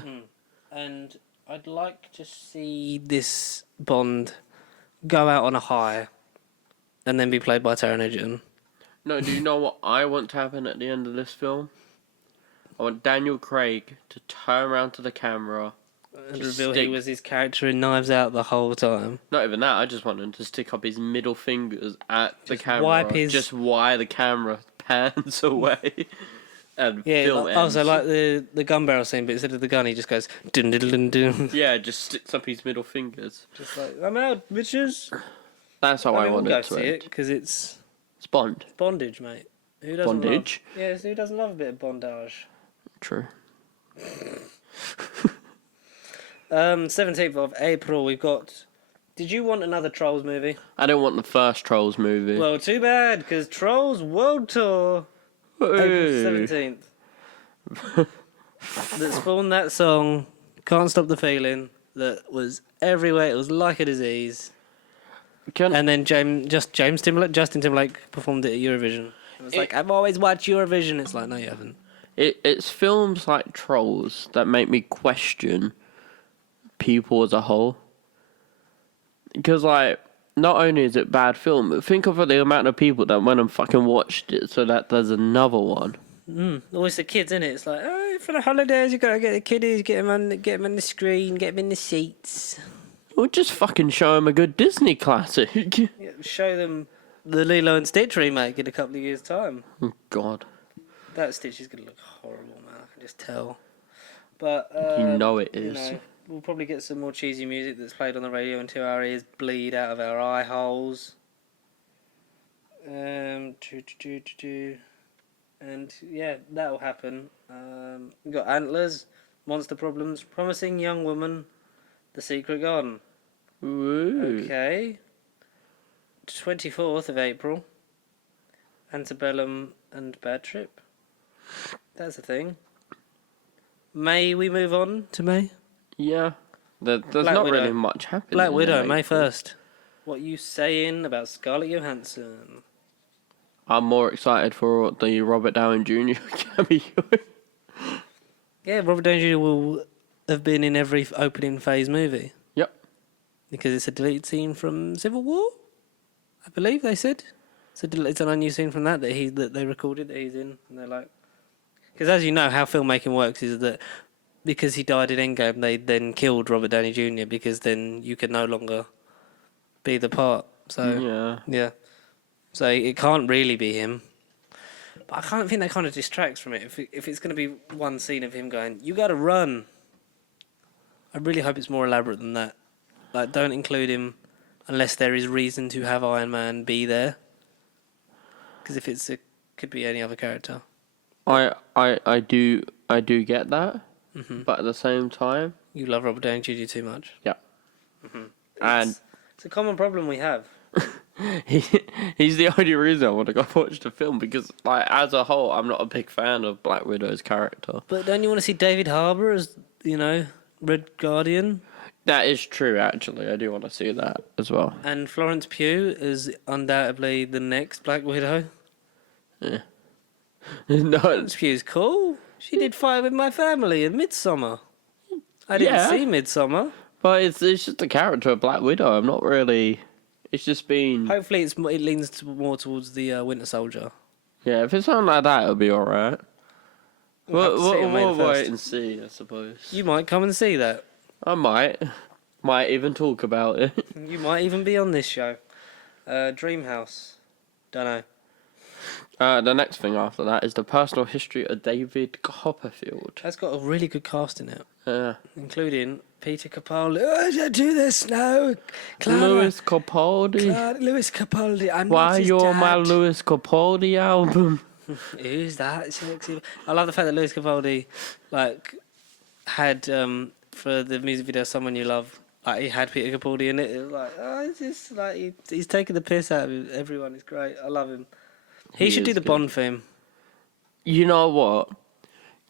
And I'd like to see this Bond go out on a high and then be played by Taron Egerton. No, do you know what I want to happen at the end of this film? I want Daniel Craig to turn around to the camera and reveal he was his character in Knives Out the whole time. Not even that, I just want him to stick up his middle fingers at the camera. Wipe his... Just why the camera hands away. And Yeah, film like, ends. also like the gun barrel scene, but instead of the gun, he just goes dun dun dun dun. Yeah, just sticks up his middle fingers. Just like, I'm out, bitches. That's how I, mean, want we'll it go to see end. it because it's It's Bond. bondage, mate. Who doesn't Bondage? Love, yes, who doesn't love a bit of bondage? True. 17th of April, we've got. Did you want another Trolls movie? I don't want the first Trolls movie. Well, too bad, because Trolls World Tour, April Hey. 17th. That spawned that song, Can't Stop the Feeling, that was everywhere. It was like a disease. And then Justin Timberlake performed it at Eurovision. It was like, I've always watched Eurovision. It's like, no, you haven't. It's films like Trolls that make me question people as a whole. Because, like, not only is it bad film, but think of the amount of people that went and fucking watched it so that there's another one. Always the kids, innit? It's like, oh, for the holidays, you got to get the kiddies, get them on the screen, get them in the seats. Or just fucking show them a good Disney classic. Yeah, show them the Lilo and Stitch remake in a couple of years' time. Oh, God. That Stitch is going to look horrible, man. I can just tell. But, You know it is. We'll probably get some more cheesy music that's played on the radio until our ears bleed out of our eye holes. And yeah, that'll happen. We've got Antlers, Monster Problems, Promising Young Woman, The Secret Garden. Ooh. Okay. 24th of April, Antebellum and Bad Trip. That's a thing. May we move on to May? Yeah. There's Black not Widow. really much happening. Black Widow, in May April. 1st. What you saying about Scarlett Johansson? I'm more excited for the Robert Downey Jr. cameo. Yeah, Robert Downey Jr. will have been in every opening phase movie. Yep. Because it's a deleted scene from Civil War, I believe they said. It's an unused scene from that they recorded that he's in. And they're like... Because as you know, how filmmaking works is that because he died in Endgame, they then killed Robert Downey Jr. because then you can no longer be the part. So yeah. So it can't really be him. But I can't think that kind of distracts from it. If it's going to be one scene of him going, you got to run. I really hope it's more elaborate than that. Like, don't include him unless there is reason to have Iron Man be there. Because if could be any other character. I do get that, but at the same time, You love Robert Downey Jr. too much. yeah. And It's a common problem we have. he's the only reason I want to go watch the film because, like, as a whole, I'm not a big fan of Black Widow's character. But don't you want to see David Harbour as, Red Guardian? That is true, actually. I do want to see that as well. And Florence Pugh is undoubtedly the next Black Widow. Yeah. No, Florence Pugh's cool. She did Fire With My Family in Midsommar. I didn't see Midsommar. but it's just a character of Black Widow. I'm not really. It's just been. Hopefully it leans more towards the Winter Soldier. Yeah, if it's something like that, it'll be alright. We'll have to see it on May We'll the 1st. wait and see, I suppose. You might come and see that. I might. Might even talk about it. You might even be on this show. Dreamhouse. Don't know. The next thing after that is the personal history of David Copperfield. That's got a really good cast in it. Yeah. Including Peter Capaldi. Oh, don't do this now. Louis Capaldi. Louis Capaldi. I'm Why not his you're dad. my Louis Capaldi album? Who's that sexy? I love the fact that Louis Capaldi, had for the music video "Someone You Love," he had Peter Capaldi in it. It was like, oh, it's just like he's taking the piss out of everyone. It's great. I love him. He should do the good. Bond theme. You know what?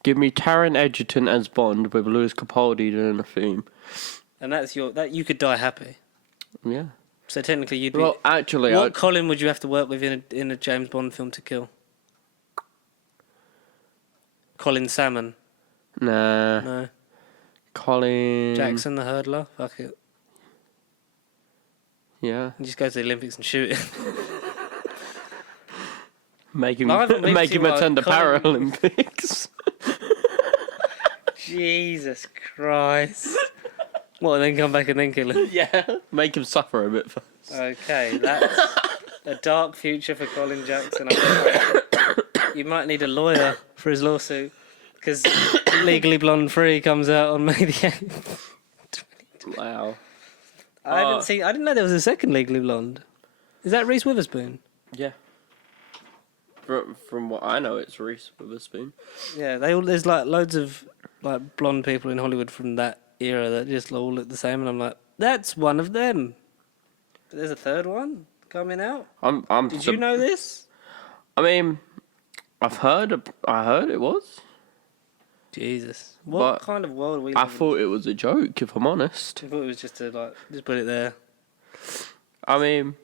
Give me Taron Egerton as Bond with Louis Capaldi doing the theme. And that's you could die happy. Yeah. So technically, you'd be. Well, actually, What Colin would you have to work with in a James Bond film to kill? Colin Salmon. Nah. No. Colin Jackson the hurdler. Fuck it. Yeah. You just go to the Olympics and shoot it. Make him No, I haven't been make to, him attend the Colin- Paralympics. Jesus Christ. What, and then come back and then kill him? Yeah. Make him suffer a bit first. Okay, that's a dark future for Colin Jackson. I'm afraid. You might need a lawyer for his lawsuit because Legally Blonde 3 comes out on May the 8th. Wow. I didn't know there was a second Legally Blonde. Is that Reese Witherspoon? Yeah. From what I know, it's Reese Witherspoon. Yeah, there's like loads of like blonde people in Hollywood from that era that just all look the same, and I'm like, that's one of them. But there's a third one coming out. Did you know this? I mean, I heard it was. Jesus, what kind of world are we living I thought it was a joke, if I'm honest. I thought it was just to just put it there. I mean,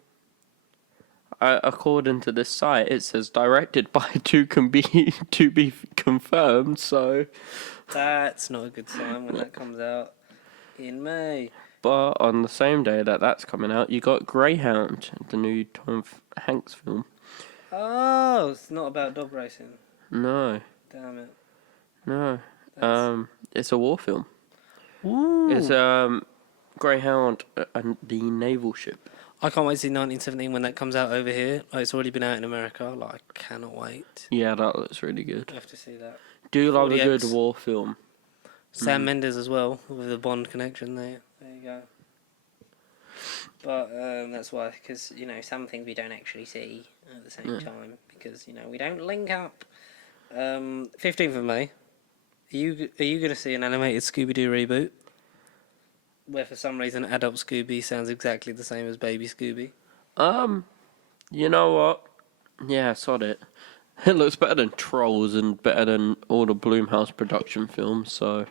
according to this site, it says directed by to be confirmed. So that's not a good sign when that comes out in May. But on the same day that's coming out, you got Greyhound, the new Tom Hanks film. Oh, it's not about dog racing. No. Damn it. No. It's a war film. Ooh. It's Greyhound and the naval ship. I can't wait to see 1917 when that comes out over here. Like, it's already been out in America. Like, I cannot wait. Yeah, that looks really good. I have to see that. Do love a 40X. good war film. Sam Mendes as well, with the Bond connection there. There you go. But that's why, because, some things we don't actually see at the same time, because, we don't link up. 15th of May, are you going to see an animated Scooby-Doo reboot? Where for some reason adult Scooby sounds exactly the same as baby Scooby? You know what? Yeah, I saw it. It looks better than Trolls and better than all the Blumhouse production films, so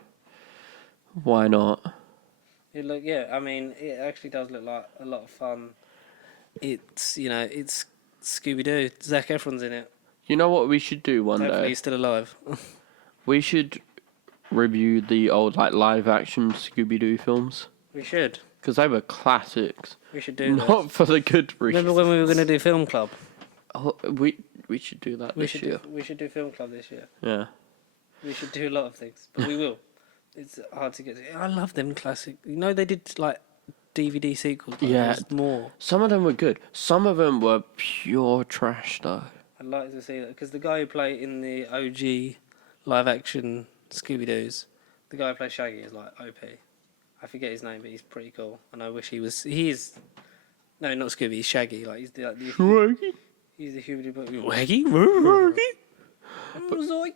why not? It actually does look like a lot of fun. It's Scooby-Doo. Zac Efron's in it. You know what we should do one Hopefully day? he's still alive. We should review the old live action Scooby-Doo films. We should. Because they were classics. We should do that. Not for the good reasons. Remember when we were going to do Film Club? Oh, we should do that this year. We should do Film Club this year. Yeah. We should do a lot of things, but we will. It's hard to get to. I love them classic. They did DVD sequels. But Yeah. there's more. Some of them were good. Some of them were pure trash, though. I'd like to see that because the guy who played in the OG live action Scooby-Doo's, the guy who plays Shaggy is OP. I forget his name, but he's pretty cool. And I wish he was. No, not Scooby. He's Shaggy. He's Shaggy. He's the Scooby-Doo. Shaggy.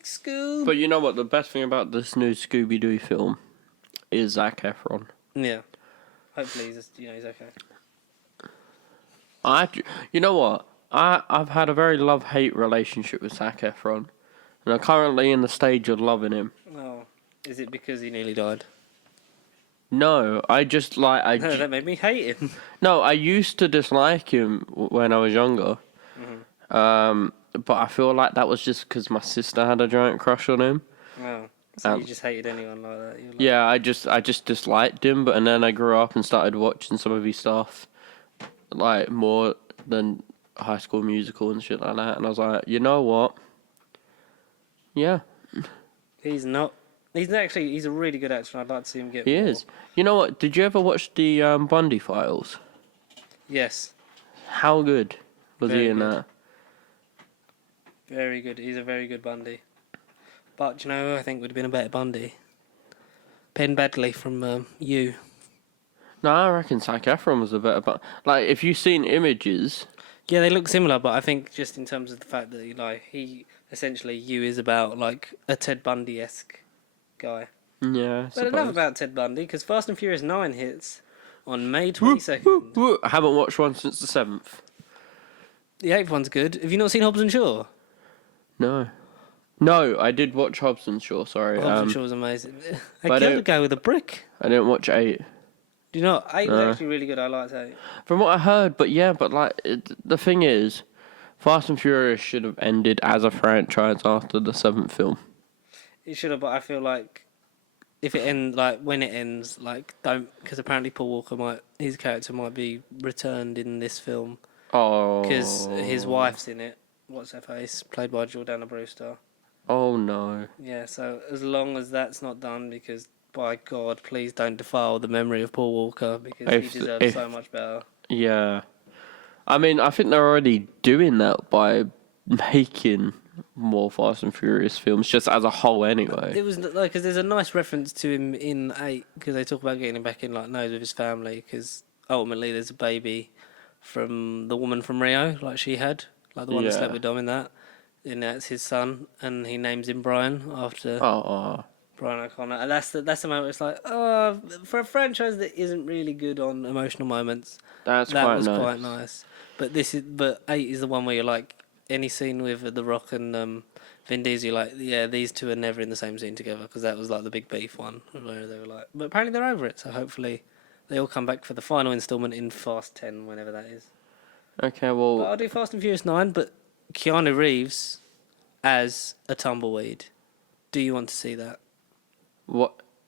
Scoob. But you know what? The best thing about this new Scooby-Doo film is Zac Efron. Yeah. Hopefully he's okay. You know what? I've had a very love-hate relationship with Zac Efron, and I'm currently in the stage of loving him. Oh, is it because he nearly died? No, I just that made me hate him. No, I used to dislike him when I was younger. Mm-hmm. But I feel like that was just because my sister had a giant crush on him. Oh, so you just hated anyone like that? Yeah, I just disliked him, and then I grew up and started watching some of his stuff, more than High School Musical and shit like that, and I was like, you know what? Yeah. He's not. He's a really good actor. I'd like to see him get. He more. is. You know what? Did you ever watch the Bundy Files? Yes. How good was Very he in good. that? Very good. He's a very good Bundy. But who I think would have been a better Bundy? Penn Badgley from You. No, I reckon Zac Efron was a better. But if you've seen images. Yeah, they look similar, but I think just in terms of the fact that he essentially You is about a Ted Bundy-esque guy. Yeah, I But enough suppose. about Ted Bundy, because Fast and Furious 9 hits on May 22nd. I haven't watched one since the 7th. The 8th one's good. Have you not seen Hobbs and Shaw? No, I did watch Hobbs and Shaw, sorry. Hobbs and Shaw was amazing. I but killed a guy with a brick. I didn't watch 8. Do you not? 8 was actually really good. I liked 8. From what I heard, the thing is, Fast and Furious should have ended as a franchise after the 7th film. It should have, but I feel like if it ends, when it ends, don't, because apparently Paul Walker his character might be returned in this film. Oh. Because his wife's in it. What's her face? Played by Jordana Brewster. Oh no. Yeah, so as long as that's not done, because by God, please don't defile the memory of Paul Walker, because he deserves so much better. Yeah. I mean, I think they're already doing that by making more Fast and Furious films, just as a whole anyway. It was like, because there's a nice reference to him in 8, because they talk about getting him back in like nose with his family, because ultimately there's a baby from the woman from Rio, like she had, like the one that slept with Dom in that. And that's his son, and he names him Brian after Brian O'Connor. And that's the moment. It's like, oh, for a franchise that isn't really good on emotional moments, that was quite nice. But 8 is the one where you're like, any scene with The Rock and Vin Diesel, you're like, yeah, these two are never in the same scene together, because that was like the big beef one where they were like, but apparently they're over it. So hopefully they all come back for the final installment in Fast 10, whenever that is. Okay, well, But I'll do Fast and Furious 9, but Keanu Reeves as a tumbleweed. Do you want to see that?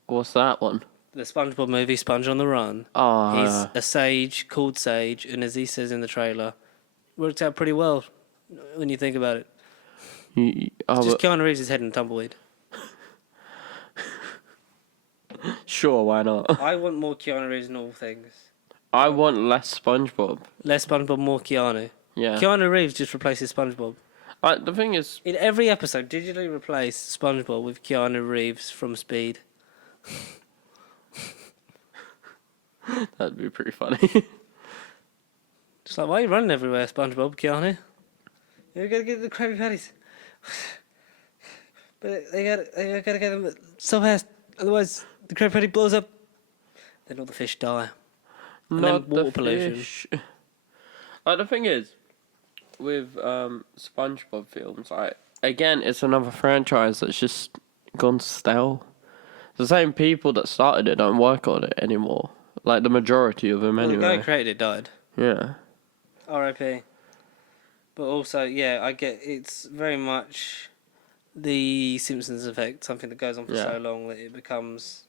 what's that one? The SpongeBob movie, Sponge on the Run. He's a sage called Sage, and as he says in the trailer, worked out pretty well when you think about it. Just Keanu Reeves' head in a tumbleweed. Sure, why not? I want more Keanu Reeves in all things. I want less SpongeBob. Less SpongeBob, more Keanu. Yeah. Keanu Reeves just replaces SpongeBob. The thing is, in every episode, digitally replace SpongeBob with Keanu Reeves from Speed. that'd be pretty funny. Just like, why are you running everywhere, SpongeBob, Keanu? You gotta get the Krabby Patties. But they gotta get them so fast, otherwise the Krabby Patty blows up. Then all the fish die. And Not then water the pollution. fish. The thing is, with SpongeBob films, again, it's another franchise that's just gone stale. The same people that started it don't work on it anymore. Like the majority of them, anyway. The guy who created it died. Yeah. R.I.P. But also, yeah, I get it's very much the Simpsons effect, something that goes on for so long that it becomes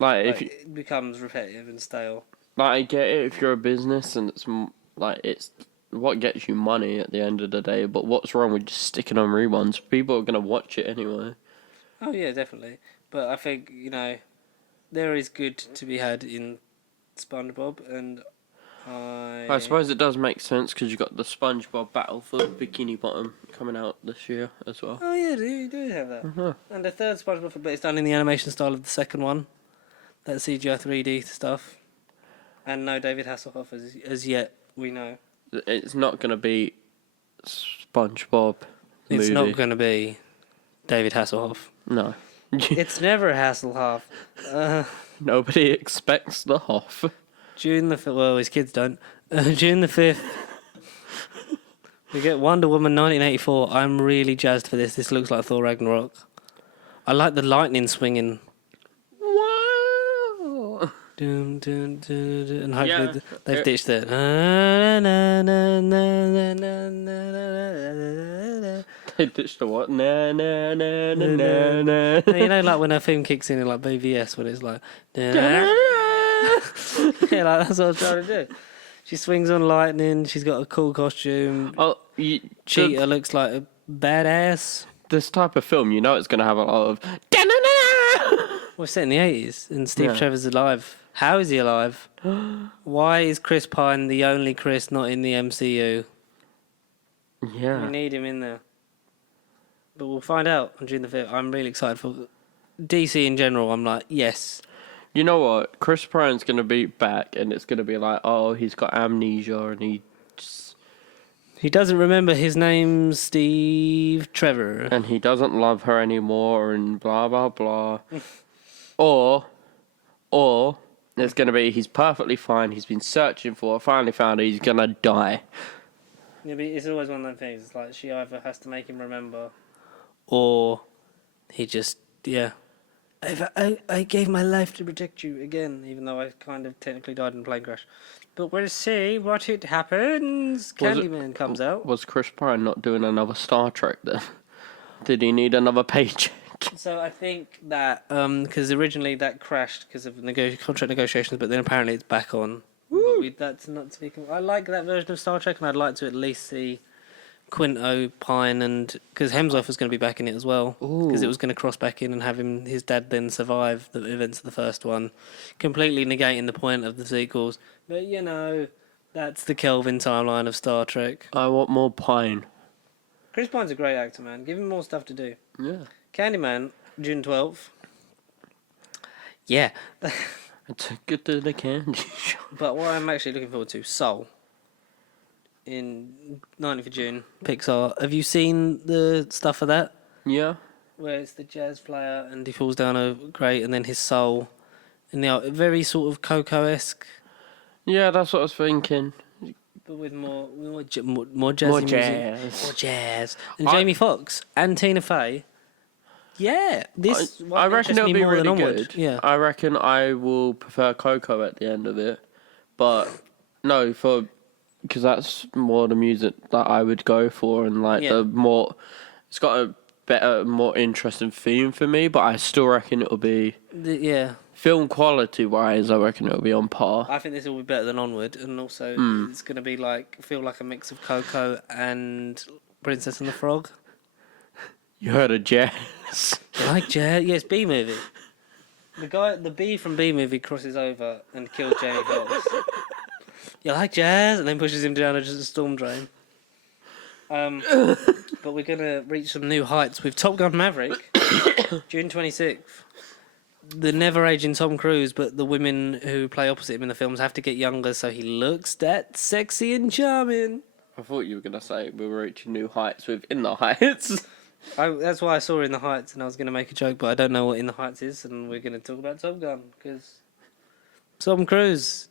it becomes repetitive and stale. Like, I get it if you're a business and it's what gets you money at the end of the day, but what's wrong with just sticking on reruns? People are going to watch it anyway. Oh, yeah, definitely. But I think, there is good to be had in SpongeBob, and I suppose it does make sense because you got the SpongeBob Battle for Bikini Bottom coming out this year as well. Oh, yeah, you do have that. Mm-hmm. And the third SpongeBob, but it's done in the animation style of the second one. That CGI 3D stuff. And no David Hasselhoff as yet, we know. It's not going to be SpongeBob It's movie. not going to be David Hasselhoff. No. It's never Hasselhoff. Nobody expects the Hoff. June the 5th, well, his kids don't. June the 5th, we get Wonder Woman 1984. I'm really jazzed for this. This looks like Thor Ragnarok. I like the lightning swinging. Wow. Dun, dun, dun, dun, and hopefully they've ditched it. They ditched the what? Na na na na na na. You know, like when her theme kicks in like BVS, when it's like, yeah, like that's what I was trying to do. She swings on lightning. She's got a cool costume. Cheetah looks like a badass. This type of film, it's going to have a lot of. Well, it's set in the 80s, and Steve Trevor's alive. How is he alive? Why is Chris Pine the only Chris not in the MCU? Yeah. We need him in there. But we'll find out on June the 5th. I'm really excited for DC in general. I'm like, yes. You know what? Chris Pine's going to be back, and it's going to be like, oh, he's got amnesia, and he doesn't remember his name, Steve Trevor. And he doesn't love her anymore, and blah, blah, blah. Or it's going to be, he's perfectly fine, he's been searching for it, finally found it, he's going to die. Yeah, but it's always one of those things. It's like she either has to make him remember, or he just, I gave my life to protect you again, even though I kind of technically died in a plane crash. But we'll see what it happens. Candyman comes out. Was Chris Pine not doing another Star Trek then? Did he need another paycheck? So I think that, because originally that crashed because of contract negotiations, but then apparently it's back on. But that's not speaking. I like that version of Star Trek, and I'd like to at least see Quinto, Pine, and because Hemsworth was going to be back in it as well, because it was going to cross back in and have his dad then survive the events of the first one, completely negating the point of the sequels. But that's the Kelvin timeline of Star Trek. I want more Pine. Chris Pine's a great actor, man. Give him more stuff to do. Yeah. Candyman, June 12th. Yeah. I took it to the candy shop. But what I'm actually looking forward to, Soul. In 19th of June, Pixar. Have you seen the stuff for that? Yeah. Where it's the jazz player and he falls down a grate and then his soul. And the very sort of Coco-esque. Yeah, that's what I was thinking. But with more jazzy More music. jazz. More jazz. And Jamie Foxx and Tina Fey. Yeah. I reckon it'll be really good. Yeah. I reckon I will prefer Coco at the end of it. But, no, because that's more the music that I would go for. And, like, it's got a better, more interesting theme for me. But I still reckon it'll be... Film quality wise, I reckon it'll be on par. I think this will be better than Onward, and also it's going to be feel like a mix of Coco and Princess and the Frog. You heard of jazz? You like jazz? Yes, B movie. The bee from B movie crosses over and kills Jamie Foxx. You like jazz? And then pushes him down a storm drain. But we're going to reach some new heights with Top Gun Maverick, June 26th. The never-aging Tom Cruise, but the women who play opposite him in the films have to get younger so he looks that sexy and charming. I thought you were going to say we were reaching new heights with In the Heights. That's why I saw In the Heights and I was going to make a joke, but I don't know what In the Heights is, and we're going to talk about Top Gun, because Tom Cruise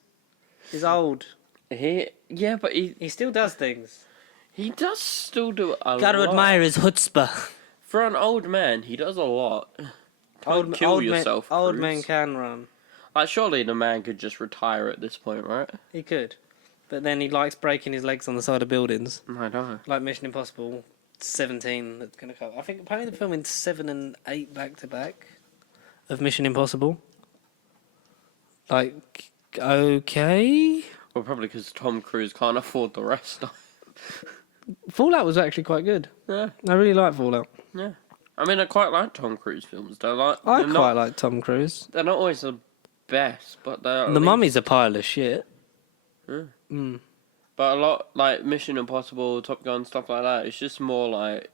is old. But he still does things. He does still do a lot. Gotta admire his chutzpah. For an old man, he does a lot. Don't kill yourself, old Cruise. men can run. Like, surely the man could just retire at this point, right? He could. But then he likes breaking his legs on the side of buildings. I know. Like Mission Impossible 17 that's going to come. I think apparently they're filming 7 and 8 back-to-back of Mission Impossible. Like, okay. Well, probably because Tom Cruise can't afford the rest of it. Fallout was actually quite good. Yeah. I really like Fallout. Yeah. I mean, I quite like Tom Cruise films. I quite like Tom Cruise. They're not always the best, but they're... The Mummy's a pile of shit. Yeah. Mm. But a lot, like Mission Impossible, Top Gun, stuff like that, it's just more like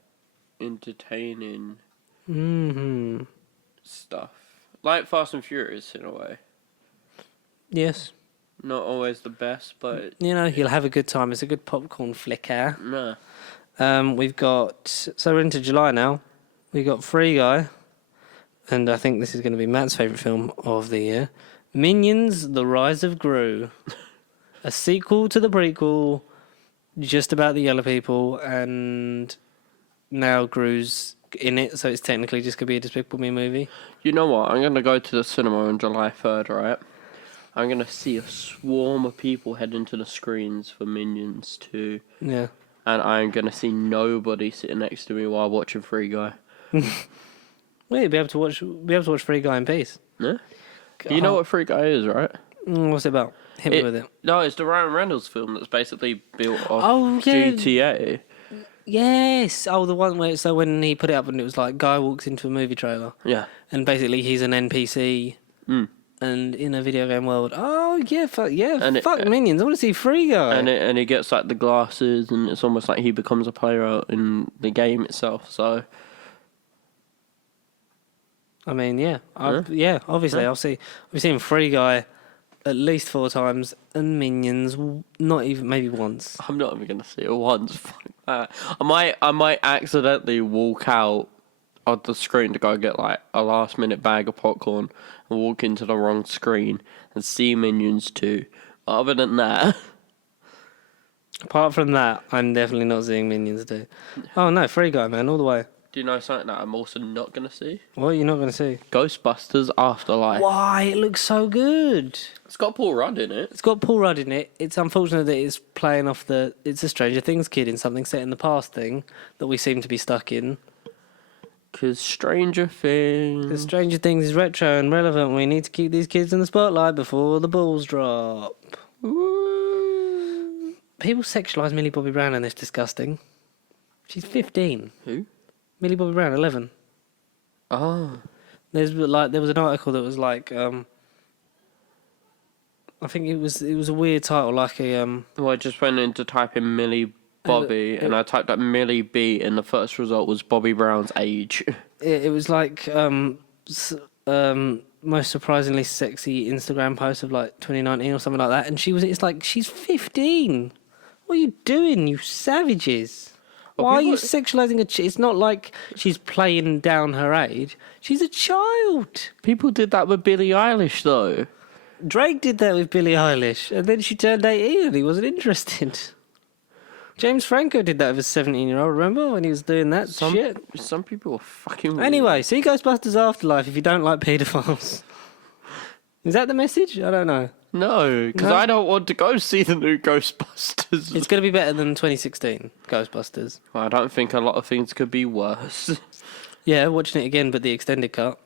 entertaining stuff. Like Fast and Furious, in a way. Yes. Not always the best, but... You know, you'll have a good time. It's a good popcorn flicker. Nah. We've got... So we're into July now. We got Free Guy, and I think this is going to be Matt's favourite film of the year. Minions: The Rise of Gru, a sequel to the prequel, just about the yellow people, and now Gru's in it, so it's technically just going to be a Despicable Me movie. You know what? I'm going to go to the cinema on July 3rd, right? I'm going to see a swarm of people heading to the screens for Minions 2. Yeah. And I'm going to see nobody sitting next to me while watching Free Guy. Well, you'll be able to watch Free Guy in peace. Yeah. You know what Free Guy is, right? What's it about? Hit me with it. No, it's the Ryan Reynolds film that's basically built off GTA. Yes. Oh, the one where when he put it up and it was like guy walks into a movie trailer. Yeah. And basically he's an NPC. And in a video game world. Oh yeah, fuck Minions. I want to see Free Guy. And he gets like the glasses, and it's almost like he becomes a player in the game itself. So. I mean, yeah, obviously, I'll see. We've seen Free Guy at least 4 times, and Minions not even maybe once. I'm not even gonna see it once. I might accidentally walk out of the screen to go get like a last minute bag of popcorn and walk into the wrong screen and see Minions 2. Other than that, apart from that, I'm definitely not seeing Minions 2. Oh no, Free Guy, man, all the way. do you know something that I'm also not gonna see? What are you not gonna see? Ghostbusters Afterlife. Why? It looks so good. It's got Paul Rudd in it. It's got Paul Rudd in it. It's unfortunate that it's playing off it's a Stranger Things kid in something set in the past thing that we seem to be stuck in. Because Stranger Things... Because Stranger Things is retro and relevant. We need to keep these kids in the spotlight before the balls drop. Ooh. People sexualise Millie Bobby Brown and it's disgusting. She's 15. Who? Millie Bobby Brown, 11. Oh. There was an article that was like... I think it was a weird title, like a... Well, I just went in to type in Millie Bobby, and I typed up Millie B, and the first result was Bobby Brown's age. It was like most surprisingly sexy Instagram post of like 2019 or something like that, and it's like she's 15. What are you doing, you savages? Why are you sexualizing it's not like she's playing down her age. She's a child. People did that with Billie Eilish, though. Drake did that with Billie Eilish, and then she turned 18 and he wasn't interested. James Franco did that with a 17-year-old, remember, when he was doing that shit? Some people are fucking weird. Anyway, see Ghostbusters Afterlife if you don't like paedophiles. Is that the message? I don't know. No, because I don't want to go see the new Ghostbusters. It's going to be better than 2016 Ghostbusters. Well, I don't think a lot of things could be worse. Yeah, watching it again, but the extended cut.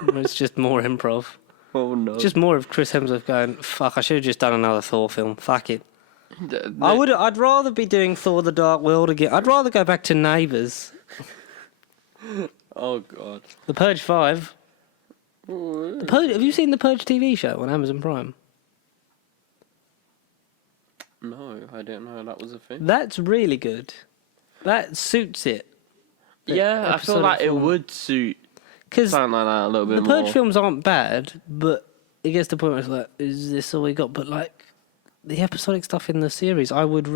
It's just more improv. Oh, no. It's just more of Chris Hemsworth going, fuck, I should have just done another Thor film. Fuck it. I'd rather be doing Thor the Dark World again. I'd rather go back to Neighbours. Oh, God. The Purge 5. Have you seen the Purge TV show on Amazon Prime? No, I didn't know that was a thing. That's really good. That suits it. Yeah, I feel like it would suit something like that a little bit more. The Purge films aren't bad, but it gets to the point where it's like, is this all we got? But like, the episodic stuff in the series, I would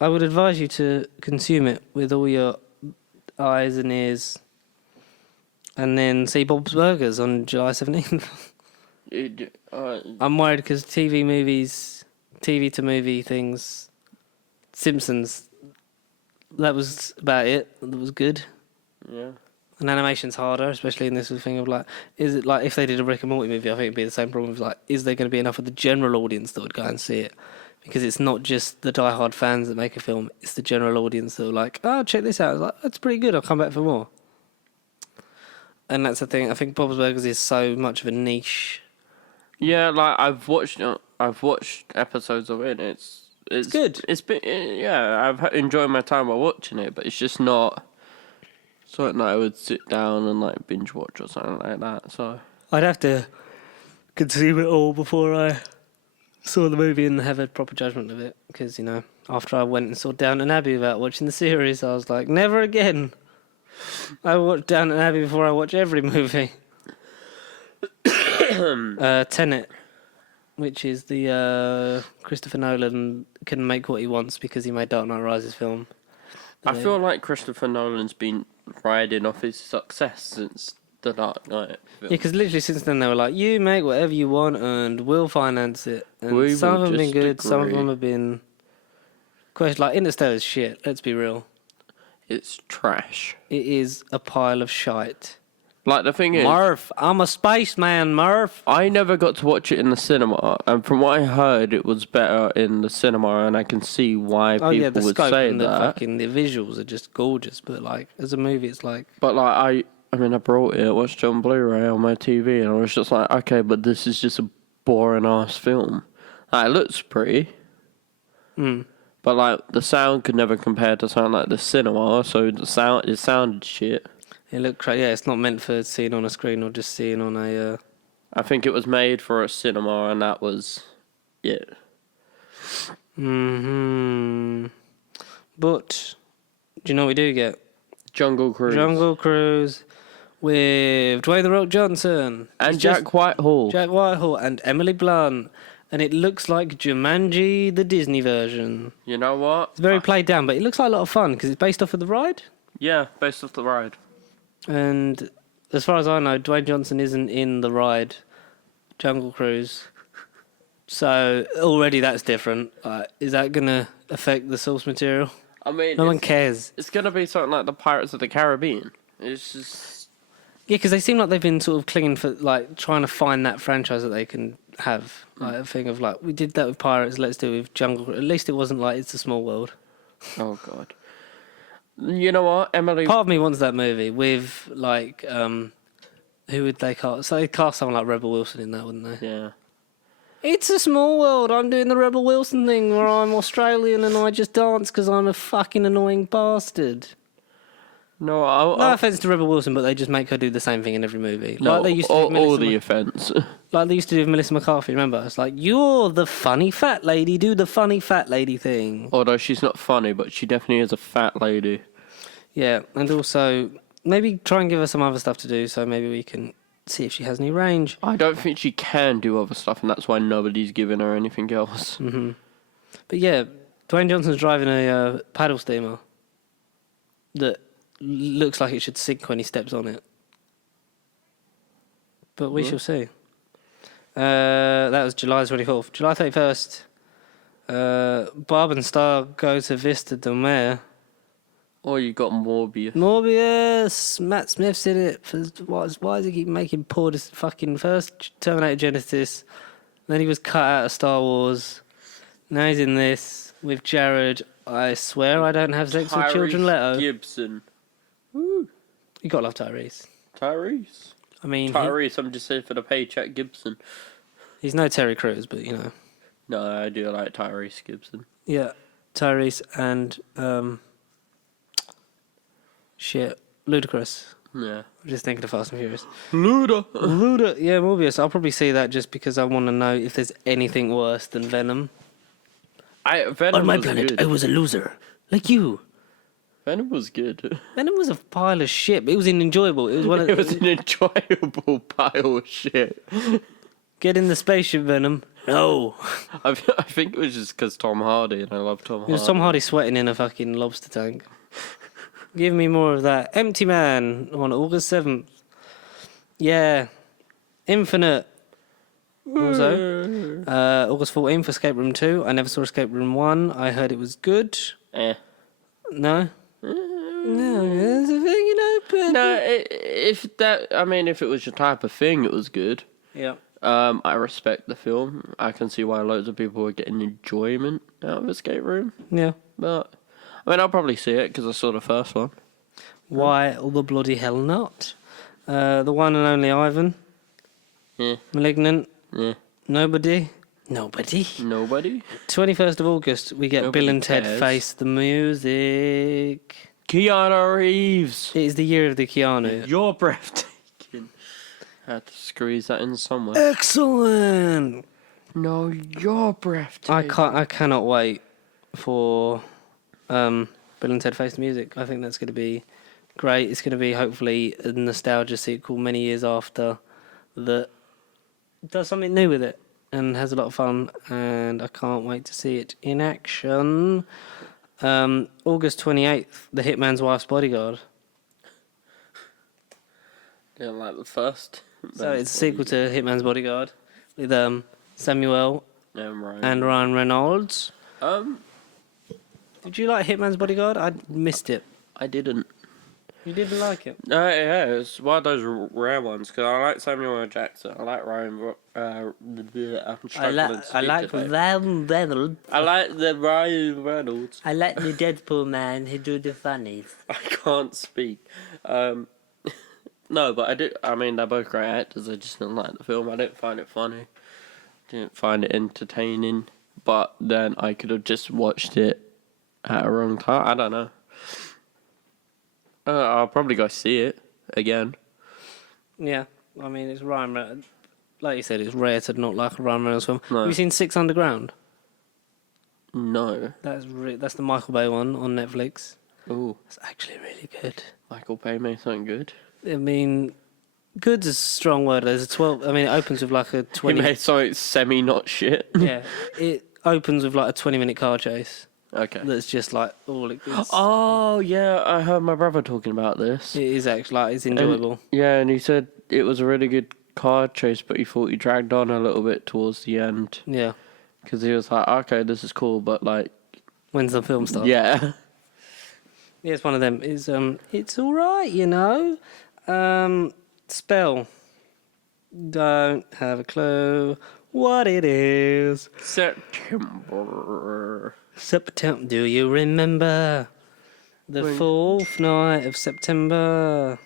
advise you to consume it with all your eyes and ears, and then see Bob's Burgers on July 17th. I'm worried because TV to movie things, Simpsons, that was about it. That was good. Yeah. And animation's harder, especially in this thing of like, is it like if they did a Rick and Morty movie, I think it'd be the same problem of like, is there going to be enough of the general audience that would go and see it? Because it's not just the diehard fans that make a film, it's the general audience that are like, oh, check this out. It's like, that's pretty good, I'll come back for more. And that's the thing, I think Bob's Burgers is so much of a niche. Yeah, like I've watched episodes of it. It's good. It's been I've enjoyed my time while watching it, but it's just not something that I would sit down and like binge watch or something like that. So I'd have to consume it all before I saw the movie and have a proper judgment of it. Because, you know, after I went and saw Downton Abbey without watching the series, I was like, never again. I watch Downton Abbey before I watch every movie. Tenet, which is the Christopher Nolan can make what he wants because he made Dark Knight Rises film. I feel like Christopher Nolan's been riding off his success since the Dark Knight film. Yeah, because literally since then they were like, you make whatever you want and we'll finance it. And some of them have been good, some of them have been like Interstellar's shit, let's be real. It's trash. It is a pile of shite. Like, the thing is, Murph, I'm a spaceman, Murph. I never got to watch it in the cinema, and from what I heard, it was better in the cinema, and I can see why people would say and that. The visuals are just gorgeous, but like as a movie, it's like. But like I brought it, watched it on Blu-ray on my TV, and I was just like, okay, but this is just a boring ass film. Like, it looks pretty, but like the sound could never compare to something like the cinema. So it sounded shit. It looked crazy. Yeah, it's not meant for seeing on a screen or just seeing on a... I think it was made for a cinema, and that was it. But, do you know what we do get? Jungle Cruise. Jungle Cruise with Dwayne The Rock Johnson. And Jack Whitehall. Jack Whitehall and Emily Blunt. And it looks like Jumanji, the Disney version. You know what? It's very played down, but it looks like a lot of fun because it's based off of the ride. Yeah, based off the ride. And as far as I know, Dwayne Johnson isn't in the ride, Jungle Cruise. So already that's different. Is that going to affect the source material? I mean, no one cares. It's going to be something like the Pirates of the Caribbean. It's just... Yeah, because they seem like they've been sort of clinging for, like, trying to find that franchise that they can have. Like, a thing of, like, we did that with Pirates, let's do it with Jungle Cruise. At least it wasn't like It's a Small World. Oh, God. You know what, Emily? Part of me wants that movie with, like, who would they cast? So they'd cast someone like Rebel Wilson in that, wouldn't they? Yeah. It's a small world. I'm doing the Rebel Wilson thing where I'm Australian and I just dance because I'm a fucking annoying bastard. No, No offense to Rebel Wilson, but they just make her do the same thing in every movie. no, Like they used to do with all Melissa the offence. like they used to do with Melissa McCarthy. Remember, it's like you're the funny fat lady. Do the funny fat lady thing. Although she's not funny, but she definitely is a fat lady. Yeah, and also maybe try and give her some other stuff to do, so maybe we can see if she has any range. I don't think she can do other stuff, and that's why nobody's giving her anything else. Mm-hmm. But yeah, Dwayne Johnson's driving a paddle steamer that looks like it should sink when he steps on it. But we shall see. That was July 24th. July 31st, Barb and Star go to Vista Del Mar. Or you got Morbius. Morbius! Matt Smith's in it. Why does he keep making poor fucking first Terminator Genesis, then he was cut out of Star Wars, now he's in this with Jared. I swear I don't have sex with children, Leto. Gibson. Woo. You gotta love Tyrese. Tyrese. I mean, Tyrese, I'm just saying for the paycheck, Gibson. he's no Terry Crews, but you know. No, I do like Tyrese Gibson. Yeah, Tyrese and Ludacris. Yeah. I'm just thinking of Fast and Furious. Luda. Yeah, Morbius. I'll probably see that just because I want to know if there's anything worse than Venom. Venom On my was planet, good. I was a loser, like you. Venom was good. Venom was a pile of shit. But it was enjoyable. It was one of It was an enjoyable pile of shit. Get in the spaceship, Venom. No. I think it was just because Tom Hardy, and I love Tom Hardy. It was Tom Hardy sweating in a fucking lobster tank. Give me more of that. Empty Man on August 7th. Yeah. Infinite. Also, August 14th, Escape Room 2. I never saw Escape Room 1. I heard it was good. No? No, there's a thing, you know. But... No, if it was your type of thing, it was good. Yeah. I respect the film. I can see why loads of people were getting enjoyment out of Escape Room. Yeah. But, I mean, I'll probably see it because I saw the first one. Why the bloody hell not? The one and only Ivan. Yeah. Malignant. Yeah. Nobody. 21st of August, we get Nobody Bill and Ted cares. Face the Music. Keanu Reeves. It is the year of the Keanu. You're breathtaking. Had to squeeze that in somewhere. Excellent. No, you're breathtaking. I cannot wait for Bill and Ted Face the Music. I think that's going to be great. It's going to be hopefully a nostalgia sequel many years after that does something new with it and has a lot of fun, and I can't wait to see it in action. August 28th, The Hitman's Wife's Bodyguard. Didn't like the first. So it's a sequel to Hitman's Bodyguard with Samuel and Ryan Reynolds. Did you like Hitman's Bodyguard? I missed it. I didn't. You didn't like it? No, yeah, it's one of those rare ones because I like Samuel L. Jackson. I like Ryan. I'm struggling to speak today. Ryan Reynolds. I like the Ryan Reynolds. I like the Deadpool man who do the funnies. I can't speak. No, but I do. I mean, they're both great actors. I just didn't like the film. I didn't find it funny. Didn't find it entertaining. But then I could have just watched it at a wrong time. I don't know. I'll probably go see it again. Yeah, I mean, it's Ryan Reynolds. Like you said, it's rare to not like a Ryan Reynolds film. No. Have you seen Six Underground? No. That's the Michael Bay one on Netflix. Ooh. It's actually really good. Michael Bay made something good. I mean, good's a strong word. There's a 12. I mean, it opens with like a 20. He made something semi not shit. Yeah, it opens with like a 20-minute car chase. Okay. That's just like all it is. Oh, yeah, I heard my brother talking about this. It is actually like it's enjoyable. And he said it was a really good car chase, but he thought he dragged on a little bit towards the end. Yeah. Because he was like, okay, this is cool, but like... When's the film start? Yeah. Yeah, it's one of them. It's all right, you know. Spell. Don't have a clue what it is. September. Do you remember the fourth night of September?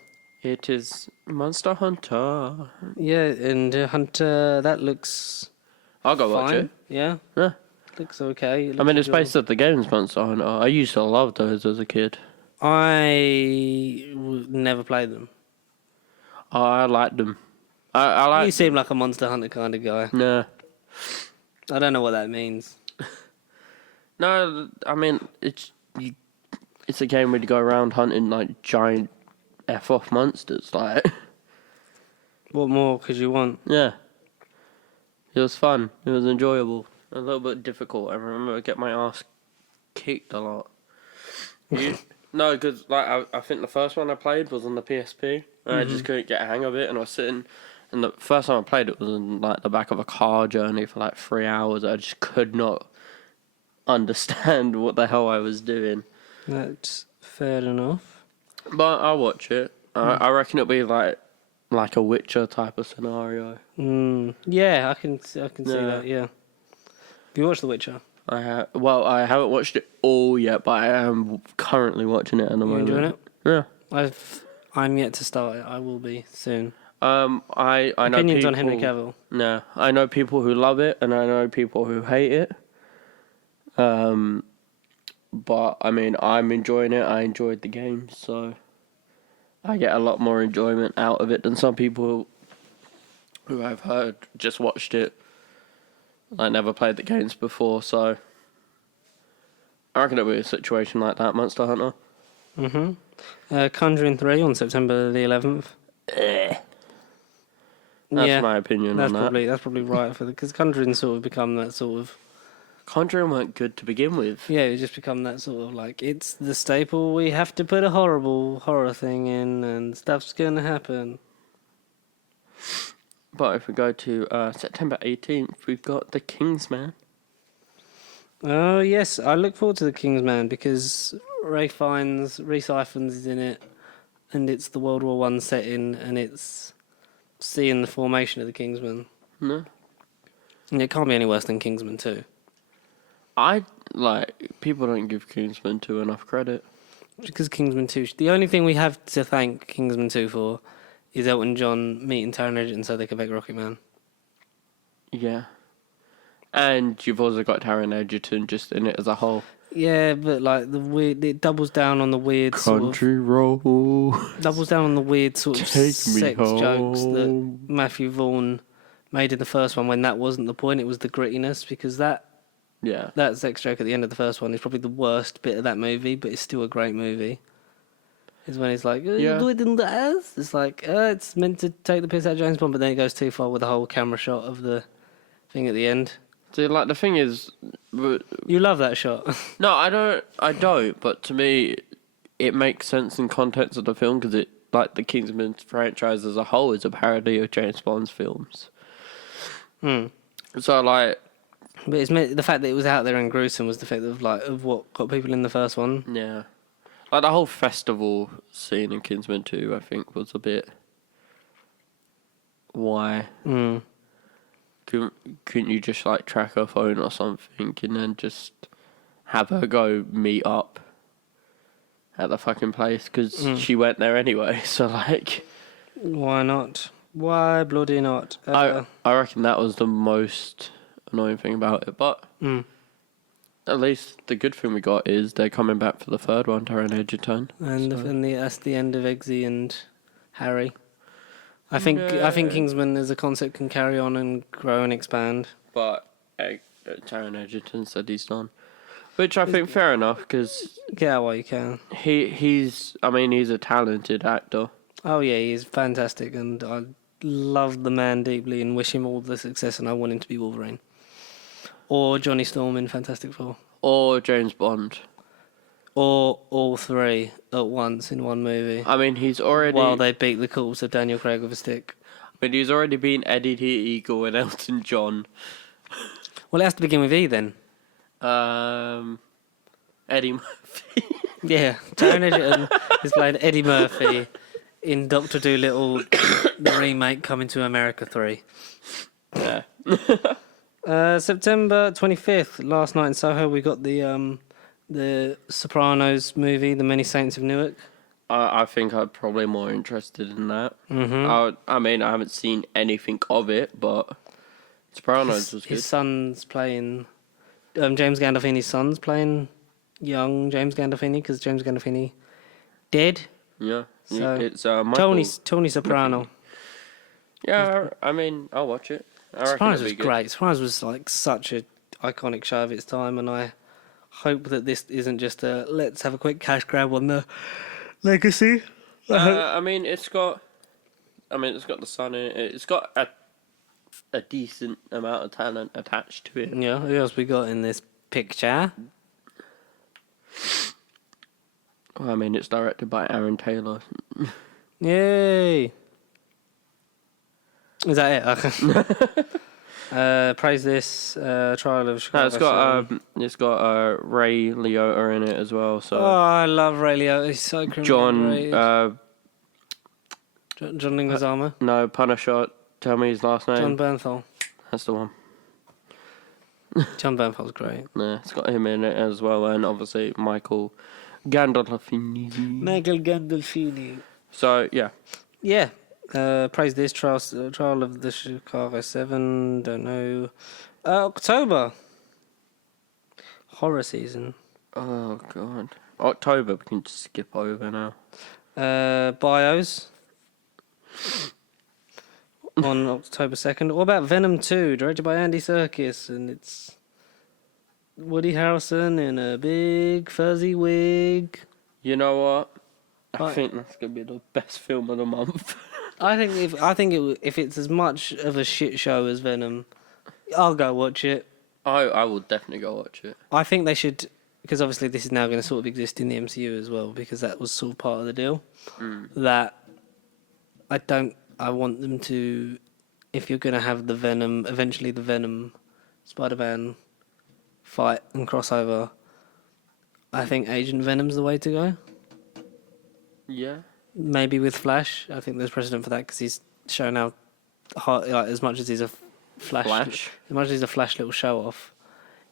It is Monster Hunter. Yeah, and Hunter, that looks I'll go fine. watch it. Yeah, Yeah. looks okay. I mean, it's based off the games Monster Hunter. I used to love those as a kid. Never played them. Oh, I like them. I You like. seem like a Monster Hunter kind of guy. No, I don't know what that means. no. I mean, it's a game where you go around hunting like giant f-off monsters. Like, What more could you want? yeah, it was fun. It was enjoyable. A little bit difficult. I remember I get my ass kicked a lot. No, because like I think the first one I played was on the PSP, and I just couldn't get a hang of it. And I was sitting, and the first time I played it was in like the back of a car journey for like 3 hours. I just could not understand what the hell I was doing. That's fair enough. But I'll watch it. I reckon it'll be like a Witcher type of scenario. Yeah, I can see that. Yeah. Have you watched The Witcher? I haven't watched it all yet, but I am currently watching it at the moment. You enjoying it? Yeah. I'm yet to start it. I will be soon. I know Opinions people, on Henry Cavill. No, I know people who love it, and I know people who hate it. But I mean, I'm enjoying it. I enjoyed the game, so I get a lot more enjoyment out of it than some people who I've heard just watched it. I never played the games before, so I reckon it'll be a situation like that, Monster Hunter. Conjuring 3 on September the 11th. That's my opinion on that. That's probably right because Conjuring sort of become that sort of. Conjuring weren't good to begin with. Yeah, it just become that sort of like it's the staple. We have to put a horrible horror thing in, and stuff's gonna happen. But if we go to September 18th, we've got The Kingsman. Oh yes, I look forward to The Kingsman because Ray Siphons is in it, and it's the World War One setting, and it's seeing the formation of the Kingsman. No, And it can't be any worse than Kingsman 2. people don't give Kingsman 2 enough credit. Because Kingsman 2, the only thing we have to thank Kingsman 2 for is Elton John meeting Taron Egerton so they could make Rocket Man. Yeah. And you've also got Taron Egerton just in it as a whole. Yeah, but like it doubles down on the weird Country road. doubles down on the weird sort of Take sex me home. jokes that Matthew Vaughn made in the first one when that wasn't the point. It was the grittiness because that sex joke at the end of the first one is probably the worst bit of that movie, but it's still a great movie. Is when he's like, you do it in the ass. It's like, it's meant to take the piss out of James Bond, but then it goes too far with the whole camera shot of the thing at the end. See, like, the thing is... You love that shot. No, I don't, but to me, it makes sense in context of the film, because it, like, the Kingsman franchise as a whole is a parody of James Bond's films. So, like... But the fact that it was out there and gruesome was the fact of what got people in the first one. Yeah. Like, the whole festival scene in Kingsman 2, I think, was a bit... Why? Couldn't you just, like, track her phone or something and then just have her go meet up at the fucking place? Because she went there anyway, so, like... Why not? Why bloody not? I reckon that was the most annoying thing about it, but... At least the good thing we got is they're coming back for the third one, Taron Egerton. And that's the end of Eggsy and Harry. I think Kingsman as a concept can carry on and grow and expand. But Taron Egerton said he's done. Which I think fair enough, because... Get out while you can. He's a talented actor. Oh yeah, he's fantastic, and I love the man deeply and wish him all the success, and I want him to be Wolverine. Or Johnny Storm in Fantastic Four. Or James Bond. Or all three at once in one movie. I mean, he's already... While they beat the corpse of Daniel Craig with a stick. But he's already been Eddie the Eagle and Elton John. Well, it has to begin with E then. Eddie Murphy. Yeah, Taron Egerton has played Eddie Murphy in Dr. Dolittle, the remake Coming to America 3. Yeah. September 25th, last night in Soho, we got the Sopranos movie, The Many Saints of Newark. I think I'm probably more interested in that. I mean, I haven't seen anything of it, but Sopranos was good. His son's playing... James Gandolfini's son's playing young James Gandolfini, because James Gandolfini dead. Yeah. So, It's Michael. Tony Soprano. Yeah, I mean, I'll watch it. I reckon Sopranos it'll was be good. great. Sopranos was like such a iconic show of its time, and I hope that this isn't just a let's have a quick cash grab on the legacy. I mean, it's got the sun in it. It's got a decent amount of talent attached to it. Yeah, who else we got in this picture? I mean, it's directed by Aaron Taylor. Yay! Is that it? Praise this trial of Chicago. No, it's got Ray Liotta in it as well. So Oh, I love Ray Liotta. He's so criminally John, John Leguizamo. no, Punisher. Tell me his last name. John Bernthal. That's the one. John Bernthal's great. Yeah, it's got him in it as well, and obviously Michael Gandolfini. Michael Gandolfini. So yeah, Yeah. Praise this trial of the Chicago 7. Don't know. October. Horror season. oh god, October we can just skip over now. Bios. On October 2nd. What about Venom 2, directed by Andy Serkis, and it's Woody Harrelson in a big fuzzy wig. You know what? I Right. think that's gonna be the best film of the month. I think if it's as much of a shit show as Venom, I'll go watch it. I will definitely go watch it. I think they should, because obviously this is now going to sort of exist in the MCU as well, because that was sort of part of the deal. That I want them to, if you're going to have eventually the Venom, Spider-Man fight and crossover, I think Agent Venom's the way to go. Yeah. Maybe with Flash. I think there's precedent for that because he's shown how hard, like, as much as he's a Flash, as much as he's a Flash little show off,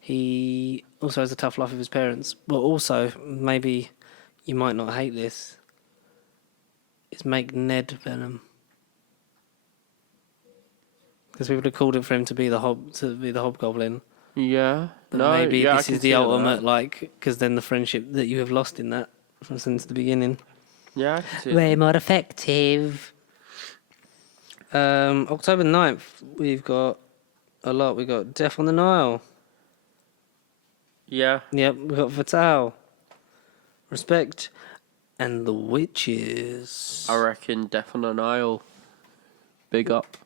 he also has a tough life with his parents. But also, maybe you might not hate this, is make Ned Venom. Because people have called it for him to be the Hobgoblin. Yeah. But No, maybe yeah, I this can is the see ultimate, that. like, because then the friendship that you have lost in that since the beginning. Yeah, I can see Way it. more effective. October 9th, we've got a lot. We've got Death on the Nile. Yeah. Yep, we've got Fatal. Respect. And The Witches. I reckon Death on the Nile. Big up.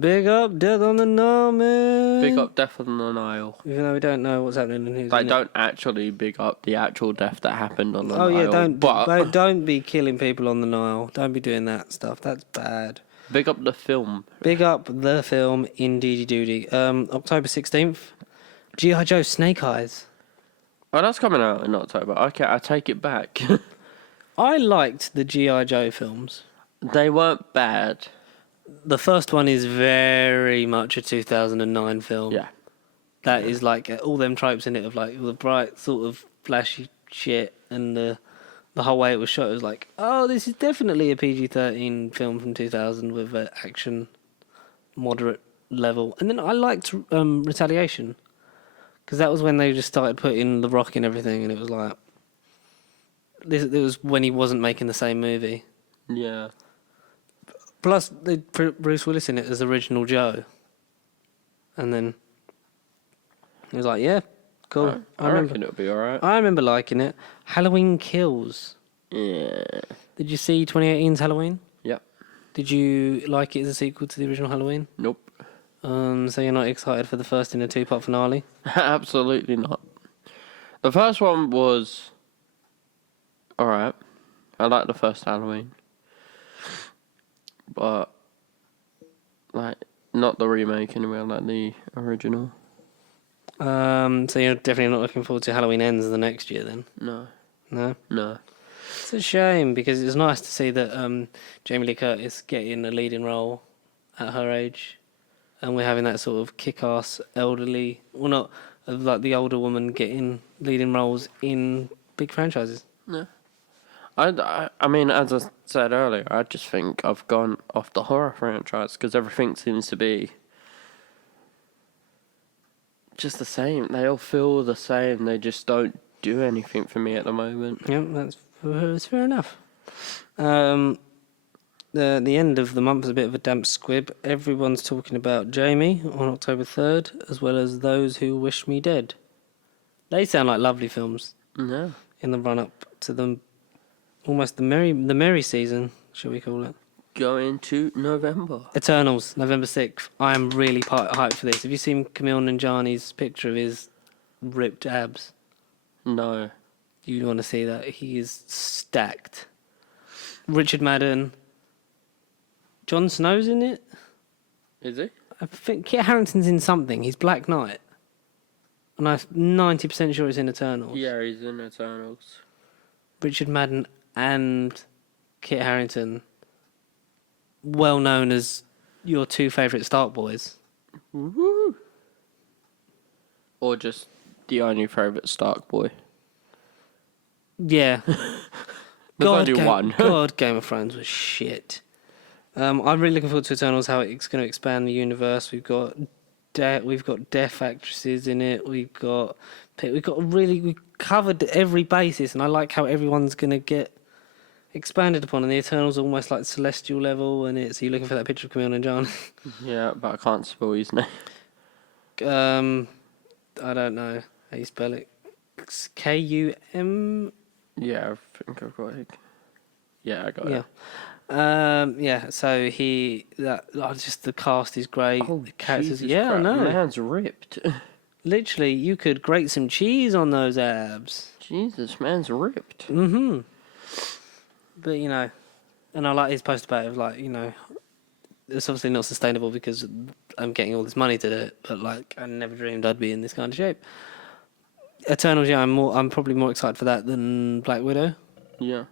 Big up Death on the Nile, man. Big up Death on the Nile. Even though we don't know what's happening in who's Like, in it. don't actually big up the actual death that happened on the Oh, Nile. yeah, But don't be killing people on the Nile. Don't be doing that stuff. That's bad. big up the film. Big up the film Indeedy Doody. October 16th, G.I. Joe Snake Eyes. Oh, that's coming out in October. Okay, I take it back. I liked the G.I. Joe films. They weren't bad. The first one is very much a 2009 film. Yeah. That is like all them tropes in it of like the bright sort of flashy shit and the whole way it was shot. It was like, oh, this is definitely a PG-13 film from 2000 with an action moderate level. And then I liked Retaliation because that was when they just started putting The Rock in everything, and it was like it was when he wasn't making the same movie. Yeah. Plus, they put Bruce Willis in it as original Joe. And then he was like, yeah, cool. I reckon it'll be alright. I remember liking it. Halloween Kills. Yeah. Did you see 2018's Halloween? Yep. Did you like it as a sequel to the original Halloween? Nope. So you're not excited for the first in a two-part finale? Absolutely not. The first one was alright. I like the first Halloween. But, like, not the remake anyway, like the original. So you're definitely not looking forward to Halloween Ends the next year then? No. No? No. It's a shame because it's nice to see that Jamie Lee Curtis getting a leading role at her age, and we're having that sort of kick-ass elderly, well, not of like the older woman getting leading roles in big franchises. No. I mean, as I said earlier, I just think I've gone off the horror franchise because everything seems to be just the same. They all feel the same. They just don't do anything for me at the moment. Yeah, that's fair enough. The end of the month is a bit of a damp squib. Everyone's talking about Jamie on October 3rd, as well as Those Who Wish Me Dead. They sound like lovely films Yeah. in the run up to almost the merry season, shall we call it? Going to November. Eternals, November 6th. I am really hyped for this. Have you seen Camille Nanjiani's picture of his ripped abs? No. You want to see that? He is stacked. Richard Madden. Jon Snow's in it? Is he? I think Kit Harington's in something. He's Black Knight. And I'm 90% sure it's in Eternals. Yeah, he's in Eternals. Richard Madden and Kit Harington, well known as your two favourite Stark boys. Woo! Or just the only favourite Stark boy. Yeah. There's only one. God, Game of Thrones was shit. I'm really looking forward to Eternals, how it's going to expand the universe. We've got deaf actresses in it. We covered every basis, and I like how everyone's going to get expanded upon. And the Eternals are almost like celestial level, and so you're looking for that picture of Camille and John. Yeah, but I can't spell his name. I don't know how you spell it. Kum. Yeah, I think I've got it. Yeah, I got Yeah. it. So just the cast is great. Oh, the characters, Jesus yeah, I Christ, know. man's ripped. Literally, you could grate some cheese on those abs. Jesus, man's ripped. Mm-hmm. But and I like his post about it. Like, it's obviously not sustainable because I'm getting all this money to do it. But like, I never dreamed I'd be in this kind of shape. Eternals, yeah, I'm probably more excited for that than Black Widow. Yeah.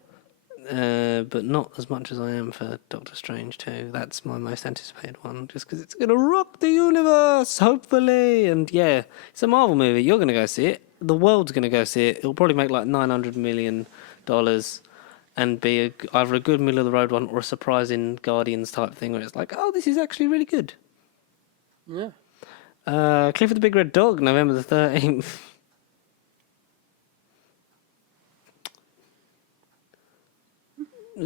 But not as much as I am for Doctor Strange 2. That's my most anticipated one, just because it's going to rock the universe, hopefully. And yeah, it's a Marvel movie. You're going to go see it. The world's going to go see it. It'll probably make like $900 million and be either a good middle-of-the-road one or a surprising Guardians type thing where it's like, oh, this is actually really good. Yeah. Clifford the Big Red Dog, November the 13th.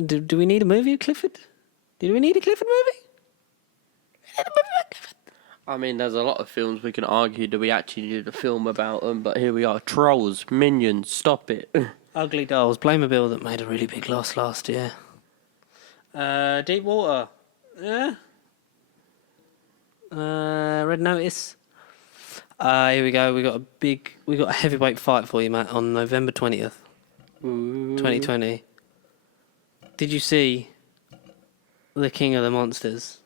Do we need a movie of Clifford? Did we need a Clifford movie? I mean, there's a lot of films we can argue that we actually need a film about them, but here we are. Trolls, Minions, stop it. Ugly Dolls, Playmobil that made a really big loss last year. Deep Water. Yeah. Red Notice. Here we go. We got a heavyweight fight for you, Matt, on November 20th, 2020. Did you see The King of the Monsters?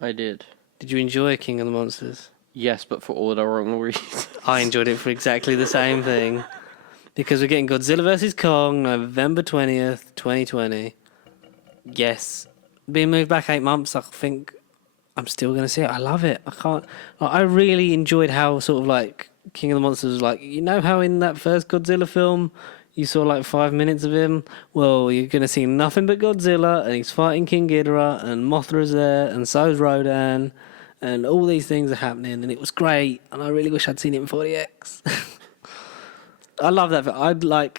I did. Did you enjoy King of the Monsters? Yes, but for all the wrong reasons. I enjoyed it for exactly the same thing. Because we're getting Godzilla vs. Kong, November 20th, 2020. Yes. Being moved back 8 months, I think I'm still going to see it. I love it. I really enjoyed how sort of like King of the Monsters was like, how in that first Godzilla film you saw like 5 minutes of him? Well, you're going to see nothing but Godzilla, and he's fighting King Ghidorah, and Mothra's there, and so's Rodan, and all these things are happening, and it was great, and I really wish I'd seen it in 40X. I love that film.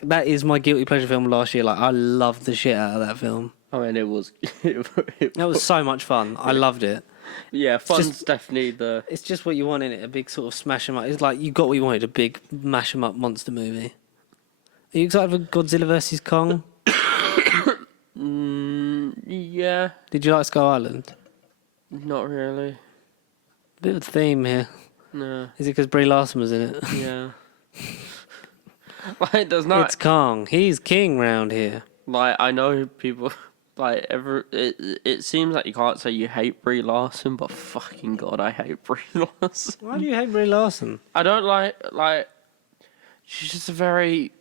That is my guilty pleasure film last year. Like, I loved the shit out of that film. I mean, it was... That was so much fun. I loved it. Yeah, fun's definitely the... It's just what you want in it, a big sort of smash 'em up. It's like you got what you wanted, a big mash 'em up monster movie. Are you excited for Godzilla vs. Kong? Yeah. Did you like Skull Island? Not really. Bit of a theme here. No. Is it because Brie Larson was in it? Yeah. Like, there's not... It's Kong. He's king round here. Like, I know people... Like, it seems like you can't say you hate Brie Larson, but fucking God, I hate Brie Larson. Why do you hate Brie Larson? I don't like... She's just a very...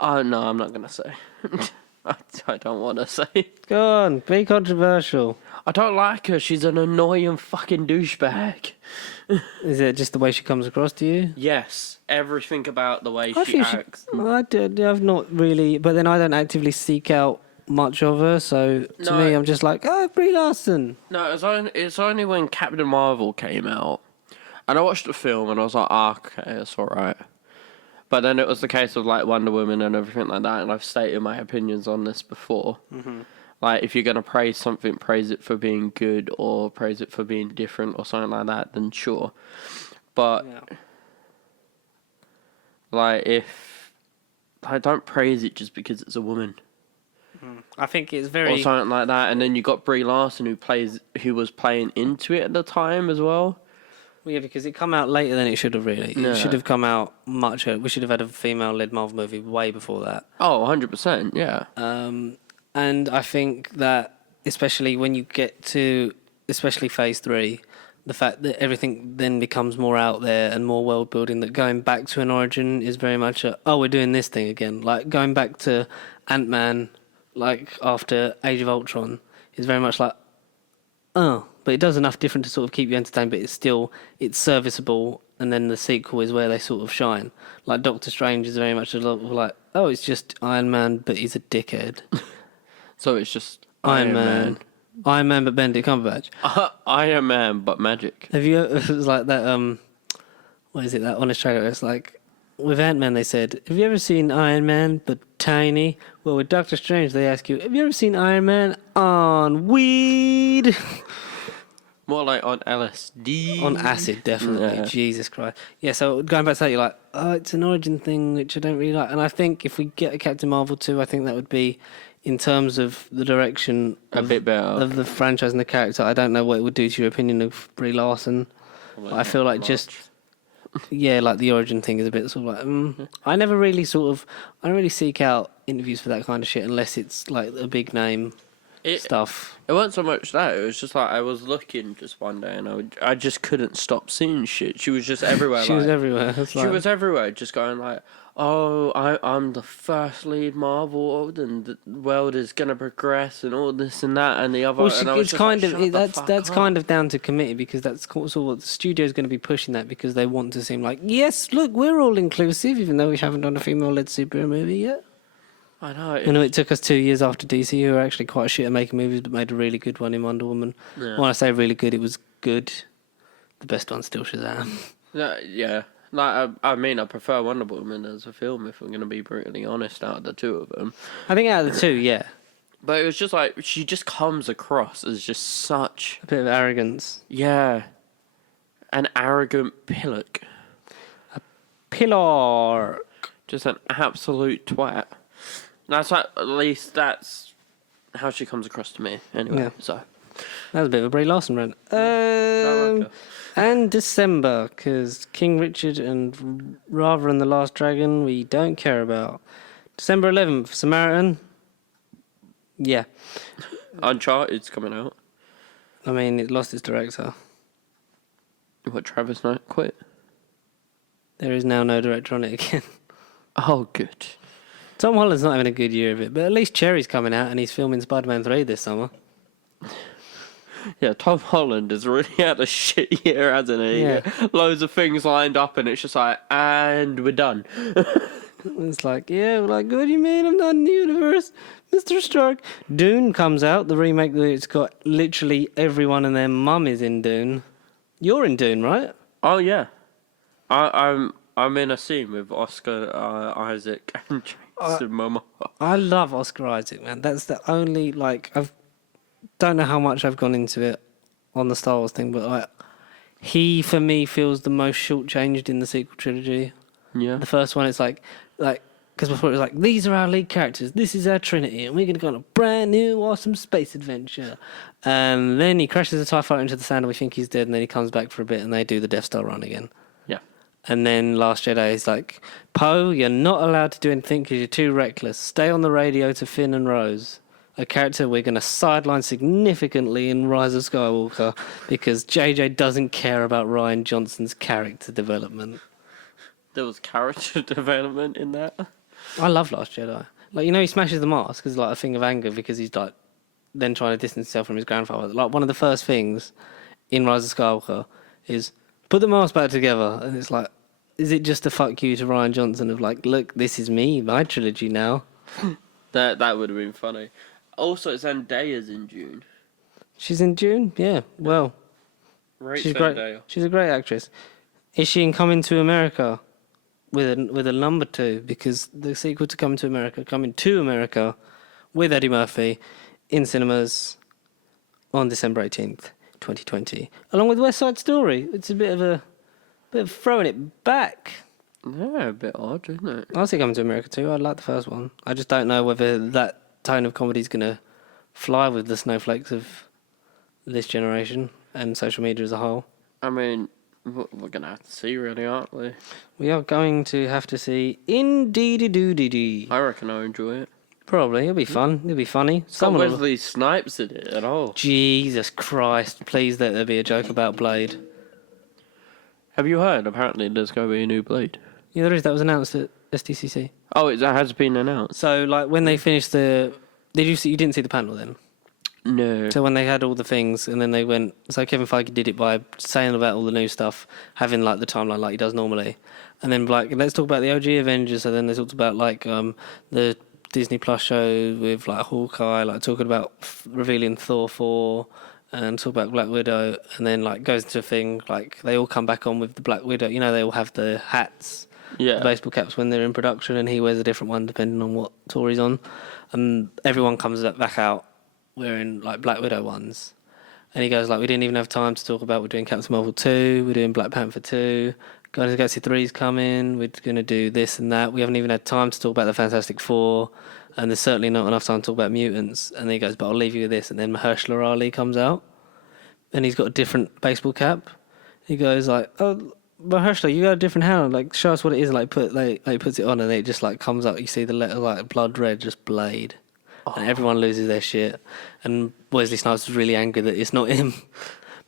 Oh, no, I'm not going to say. I don't want to say. Go on, be controversial. I don't like her. She's an annoying fucking douchebag. Is it just the way she comes across to you? Yes. Everything about the way I she think acts. I've not really, but then I don't actively seek out much of her, so to me, I'm just like, oh, Brie Larson. No, it's only when Captain Marvel came out, And I watched the film and I was like, okay, it's alright. But then it was the case of like Wonder Woman and everything like that, and I've stated my opinions on this before. Mm-hmm. Like, if you're gonna praise something, praise it for being good or praise it for being different or something like that, then sure. But like, if I don't praise it just because it's a woman. I think it's Or very... something like that, and then you got Brie Larson who was playing into it at the time as well. Well, yeah, because it come out later than it should have really. Yeah. It should have come out much earlier. We should have had a female-led Marvel movie way before that. Oh, 100%, yeah. And I think that, especially when you get to, especially Phase 3, the fact that everything then becomes more out there and more world building, that going back to an origin is very much we're doing this thing again. Like, going back to Ant-Man, like, after Age of Ultron, is very much like, but it does enough different to sort of keep you entertained, but it's serviceable, and then the sequel is where they sort of shine. Like, Doctor Strange is very much a lot of like, it's just Iron Man, but he's a dickhead. So it's just Iron Man. Iron Man, but Benedict Cumberbatch. Iron Man, but magic. Have you? It was like that. What is it? That honest trailer. It's like with Ant-Man. They said, "Have you ever seen Iron Man, but tiny?" Well, with Doctor Strange, they ask you, "Have you ever seen Iron Man on weed?" More like on LSD. On acid, definitely. Yeah. Jesus Christ. Yeah. So going back to that, you're like, it's an origin thing which I don't really like. And I think if we get a Captain Marvel 2, I think that would be, in terms of the direction A bit better. of the franchise and the character. I don't know what it would do to your opinion of Brie Larson. Well, I feel like much. just like the origin thing is a bit sort of like I never really I don't really seek out interviews for that kind of shit unless it's like a big name stuff. It wasn't so much that. It was just like I was looking just one day and I just couldn't stop seeing shit. She was just everywhere. She was everywhere. She was everywhere, just going like, "Oh, I'm the first lead Marvel, and the world is gonna progress, and all this and that, and the other." Well, and I was it's just kind like, of "Shut the that's fuck up." kind of down to committee, because that's sort of what the studio's going to be pushing that, because they want to seem like, yes, look, we're all inclusive, even though we haven't done a female-led superhero movie yet. I know. I know it took us 2 years after DC, who were actually quite shit at making movies, but made a really good one in Wonder Woman. Yeah. When I say really good, it was good. The best one's still Shazam. Yeah. Like, I mean, I prefer Wonder Woman as a film, if I'm going to be brutally honest, out of the two of them. I think out of the two, yeah. But it was just like, she just comes across as just such... A bit of arrogance. Yeah. An arrogant pillock. Pillar. Just an absolute twat. That's at least that's how she comes across to me, anyway. Yeah. So That was a bit of a Brie Larson rant. don't like her. And December, because King Richard and Rava and the Last Dragon, we don't care about. December 11th, Samaritan. Yeah. Uncharted's coming out. I mean, it lost its director. What, Travis Knight quit? There is now no director on it again. Oh, good. Tom Holland's not having a good year of it, but at least Cherry's coming out and he's filming Spider-Man 3 this summer. Yeah, Tom Holland has really had a shit year, hasn't he? Yeah. Loads of things lined up, and it's just like, and we're done. It's like, yeah, we're like, what do you mean I'm not in the universe? Mr. Stark. Dune comes out, the remake that it's got literally everyone and their mum is in Dune. You're in Dune, right? Oh yeah, I'm in a scene with Oscar Isaac and Jason Momoa. I love Oscar Isaac, man. That's the only, like, don't know how much I've gone into it on the Star Wars thing, but like, he for me feels the most shortchanged in the sequel trilogy. Yeah. The first one, it's like, because before it was like, these are our lead characters, this is our Trinity, and we're going to go on a brand new, awesome space adventure. And then he crashes a TIE fighter into the sand, and we think he's dead, and then he comes back for a bit, and they do the Death Star run again. Yeah. And then Last Jedi is like, Poe, you're not allowed to do anything because you're too reckless. Stay on the radio to Finn and Rose, a character we're going to sideline significantly in Rise of Skywalker because JJ doesn't care about Rian Johnson's character development. There was character development in that. I love Last Jedi. Like, you know, he smashes the mask as like a thing of anger because he's like then trying to distance himself from his grandfather. Like, one of the first things in Rise of Skywalker is put the mask back together, and it's like, is it just a fuck you to Rian Johnson of like, look, this is me, my trilogy now? That would have been funny. Also, Zendaya's in June. She's in June, yeah. Well, Right, she's Zendaya. great. She's a great actress. Is she in Coming to America with a number 2? Because the sequel to Coming to America with Eddie Murphy in cinemas on December 18th, 2020, along with West Side Story. It's a bit of throwing it back. Yeah, a bit odd, isn't it? I'll see Coming to America too. I like the first one. I just don't know whether that tone of comedy is going to fly with the snowflakes of this generation and social media as a whole. I mean, we're going to have to see, really, aren't we? We are going to have to see. Indeed-a-doo-dee-dee. I reckon I'll enjoy it. Probably. It'll be fun. It'll be funny. It's got Wesley Snipes in it at all. Jesus Christ. Please let there be a joke about Blade. Have you heard? Apparently there's going to be a new Blade. Yeah, there is. That was announced at SDCC. Oh, that has been announced? So, like, when they finished the... You didn't see the panel then? No. So when they had all the things, and then they went... So Kevin Feige did it by saying about all the new stuff, having, like, the timeline like he does normally. And then, like, let's talk about the OG Avengers. So then they talked about, like, the Disney Plus show with, like, Hawkeye, like, talking about revealing Thor 4, and talk about Black Widow. And then, like, goes into a thing, like, they all come back on with the Black Widow. You know, they all have the hats, the baseball caps when they're in production, and he wears a different one depending on what tour he's on. And everyone comes back out wearing, like, Black Widow ones. And he goes, like, we didn't even have time to talk about we're doing Captain Marvel 2, we're doing Black Panther 2, Guardians of the Galaxy 3's coming, we're going to do this and that. We haven't even had time to talk about the Fantastic Four, and there's certainly not enough time to talk about mutants. And then he goes, but I'll leave you with this. And then Mahershala Ali comes out, and he's got a different baseball cap. He goes, like, oh, Mahershala, you got a different hand. Like, show us what it is. Like, puts it on, and it just, like, comes up. You see the letter, like, blood red, just Blade. And everyone loses their shit. And Wesley Snipes is really angry that it's not him.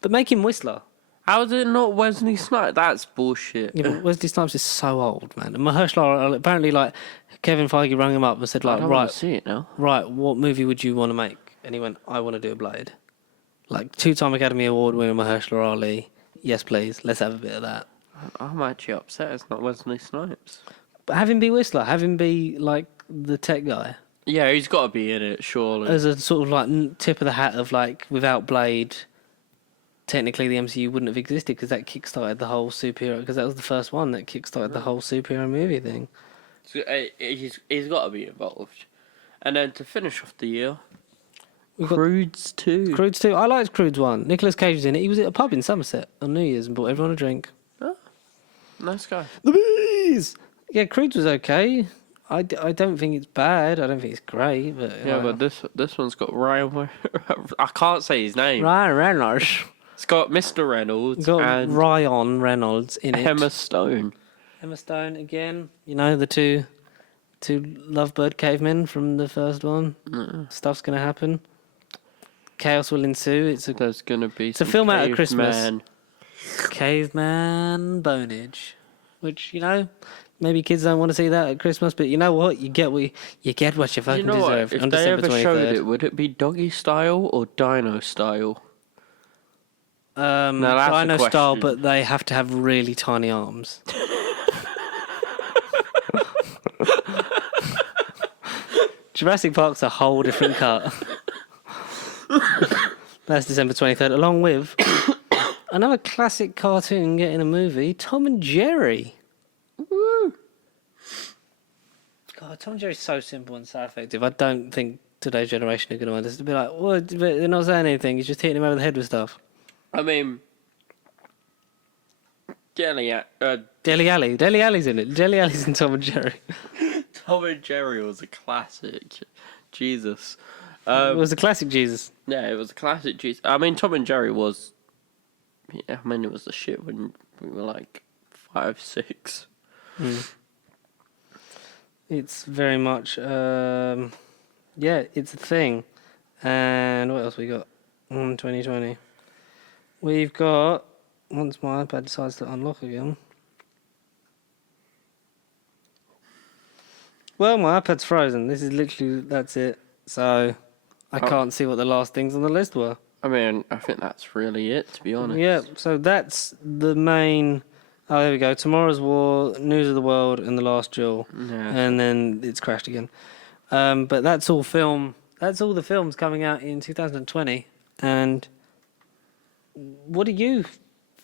But make him Whistler. How is it not Wesley Snipes? That's bullshit. Yeah, but Wesley Snipes is so old, man. And Mahershala, apparently, like, Kevin Feige rang him up and said, like, I don't want to see it now. Right, what movie would you want to make? And he went, I want to do a Blade. Like, 2-time Academy Award winner Mahershala Ali. Yes, please. Let's have a bit of that. I'm actually upset it's not Wesley Snipes. But have him be Whistler. Have him be, like, the tech guy. Yeah, he's got to be in it, surely. As a sort of, like, tip of the hat of, like, without Blade, technically the MCU wouldn't have existed because that kickstarted the whole superhero... Because that was the first one that kickstarted the whole superhero movie thing. So, he's got to be involved. And then to finish off the year, Croods 2. Croods 2. I liked Croods 1. Nicolas Cage was in it. He was at a pub in Somerset on New Year's and bought everyone a drink. Oh, nice guy. The bees! Yeah, Croods was okay. I don't think it's bad. I don't think it's great. But Yeah, but this one's got Ryan... I can't say his name. Ryan Reynolds. It's got Mr. Reynolds It's got and Ryan Reynolds in it. Emma Stone. Emma Stone again. You know, the two lovebird cavemen from the first one. Stuff's going to happen. Chaos will ensue. There's going to be a film out at Christmas. Man. Caveman bonage. Which, you know, maybe kids don't want to see that at Christmas, but you know what? You get what you fucking deserve. If on they December ever 23rd. showed it, would it be doggy style or dino style? Now that's a Dino style, question. but they have to have really tiny arms. Jurassic Park's a whole different cut. That's December 23rd, along with another classic cartoon getting a movie, Tom and Jerry. Woo! God, Tom and Jerry's so simple and so effective. I don't think today's generation are going to understand. Be like, well, they're not saying anything. He's just hitting him over the head with stuff. I mean, Deli Alley's in it. Deli Alley's in Tom and Jerry. Tom and Jerry was a classic. Jesus. It was a classic Jesus. Yeah, it was a classic. Jesus. I mean, Tom and Jerry was... Yeah, I mean, it was the shit when we were like 5, 6. It's very much... yeah, it's a thing. And what else we got? 2020. We've got... Once my iPad decides to unlock again. Well, my iPad's frozen. This is literally... That's it. So, I can't see what the last things on the list were. I mean, I think that's really it, to be honest. Yeah, so that's the main... Oh, there we go. Tomorrow's War, News of the World, and The Last Duel. Yeah. And then it's crashed again. But that's all film. That's all the films coming out in 2020. And what do you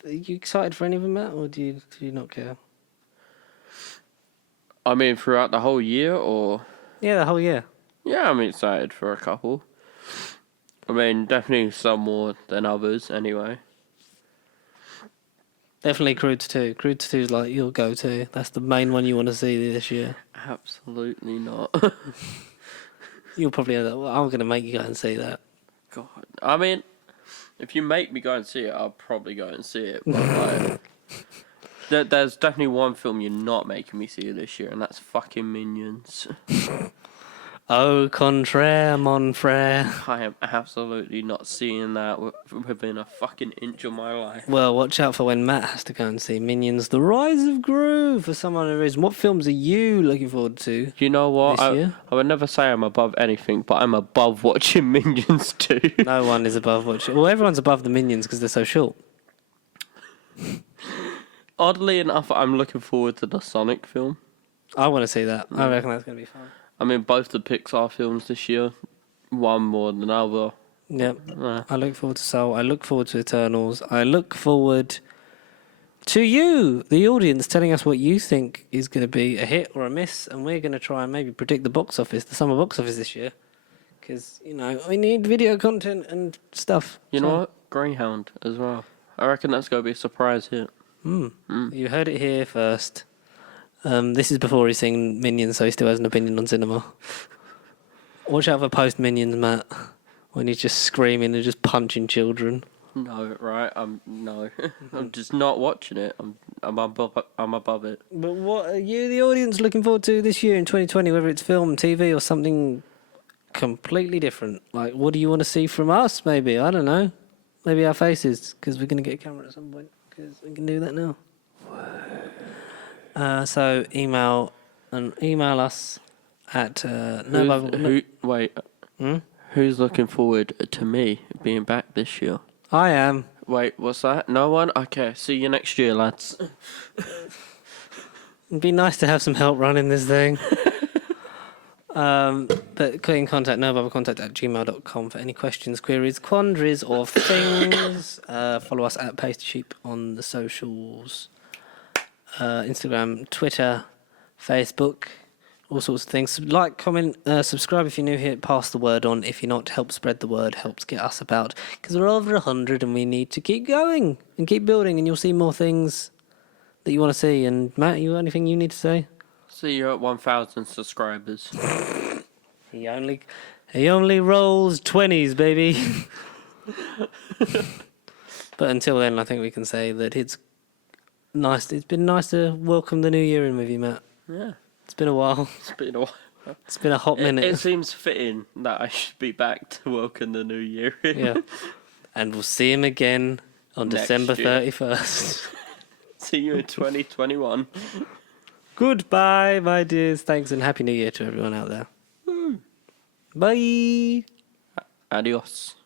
Are you excited for any of them, Matt, or do you not care? I mean, throughout the whole year, or Yeah, the whole year. yeah, I'm excited for a couple. I mean, definitely some more than others, anyway. Definitely Croods 2. Croods 2 is like your go-to. That's the main one you want to see this year. Absolutely not. You'll probably end up, well, I'm going to make you go and see that. God, I mean, if you make me go and see it, I'll probably go and see it. But like, there's definitely one film you're not making me see this year, and that's fucking Minions. Au contraire, mon frère. I am absolutely not seeing that within a fucking inch of my life. Well, watch out for when Matt has to go and see Minions: The Rise of Gru for some other reason. What films are you looking forward to? You know what? This year? I would never say I'm above anything, but I'm above watching Minions too. No one is above watching. Well, everyone's above the Minions because they're so short. Oddly enough, I'm looking forward to the Sonic film. I want to see that. I reckon that's going to be fun. I mean, both the Pixar films this year, one more than the other. Yep. I look forward to Soul. I look forward to Eternals. I look forward to you, the audience, telling us what you think is going to be a hit or a miss, and we're going to try and maybe predict the box office, the summer box office this year, because we need video content and stuff. You know what? Greyhound as well. I reckon that's going to be a surprise hit. You heard it here first. This is before he's seen Minions, so he still has an opinion on cinema. Watch out for post Minions, Matt, when he's just screaming and just punching children. No, right? No. I'm just not watching it. I'm above it. But what are you, the audience, looking forward to this year in 2020? Whether it's film, TV, or something completely different. Like, what do you want to see from us? Maybe, I don't know. Maybe our faces, because we're going to get a camera at some point. Because we can do that now. So email us at Who's looking forward to me being back this year? I am. Wait, what's that? No one? Okay, see you next year, lads. It'd be nice to have some help running this thing. But get in contact, nobarbercontact@gmail.com for any questions, queries, quandaries, or things. Follow us at Pasty Sheep on the socials. Instagram, Twitter, Facebook, all sorts of things. Like, comment, subscribe if you're new here. Pass the word on. If you're not, help spread the word. Helps get us about. Because we're over 100 and we need to keep going and keep building. And you'll see more things that you want to see. And Matt, you got anything you need to say? See you at 1,000 subscribers. He only rolls 20s, baby. But until then, I think we can say that it's nice. It's been nice to welcome the new year in with you, Matt. Yeah. It's been a while. It's been a hot minute. It seems fitting that I should be back to welcome the new year. Yeah. And we'll see him again on Next December year. 31st. See you in 2021. Goodbye, my dears. Thanks and Happy New Year to everyone out there. Bye. Adios.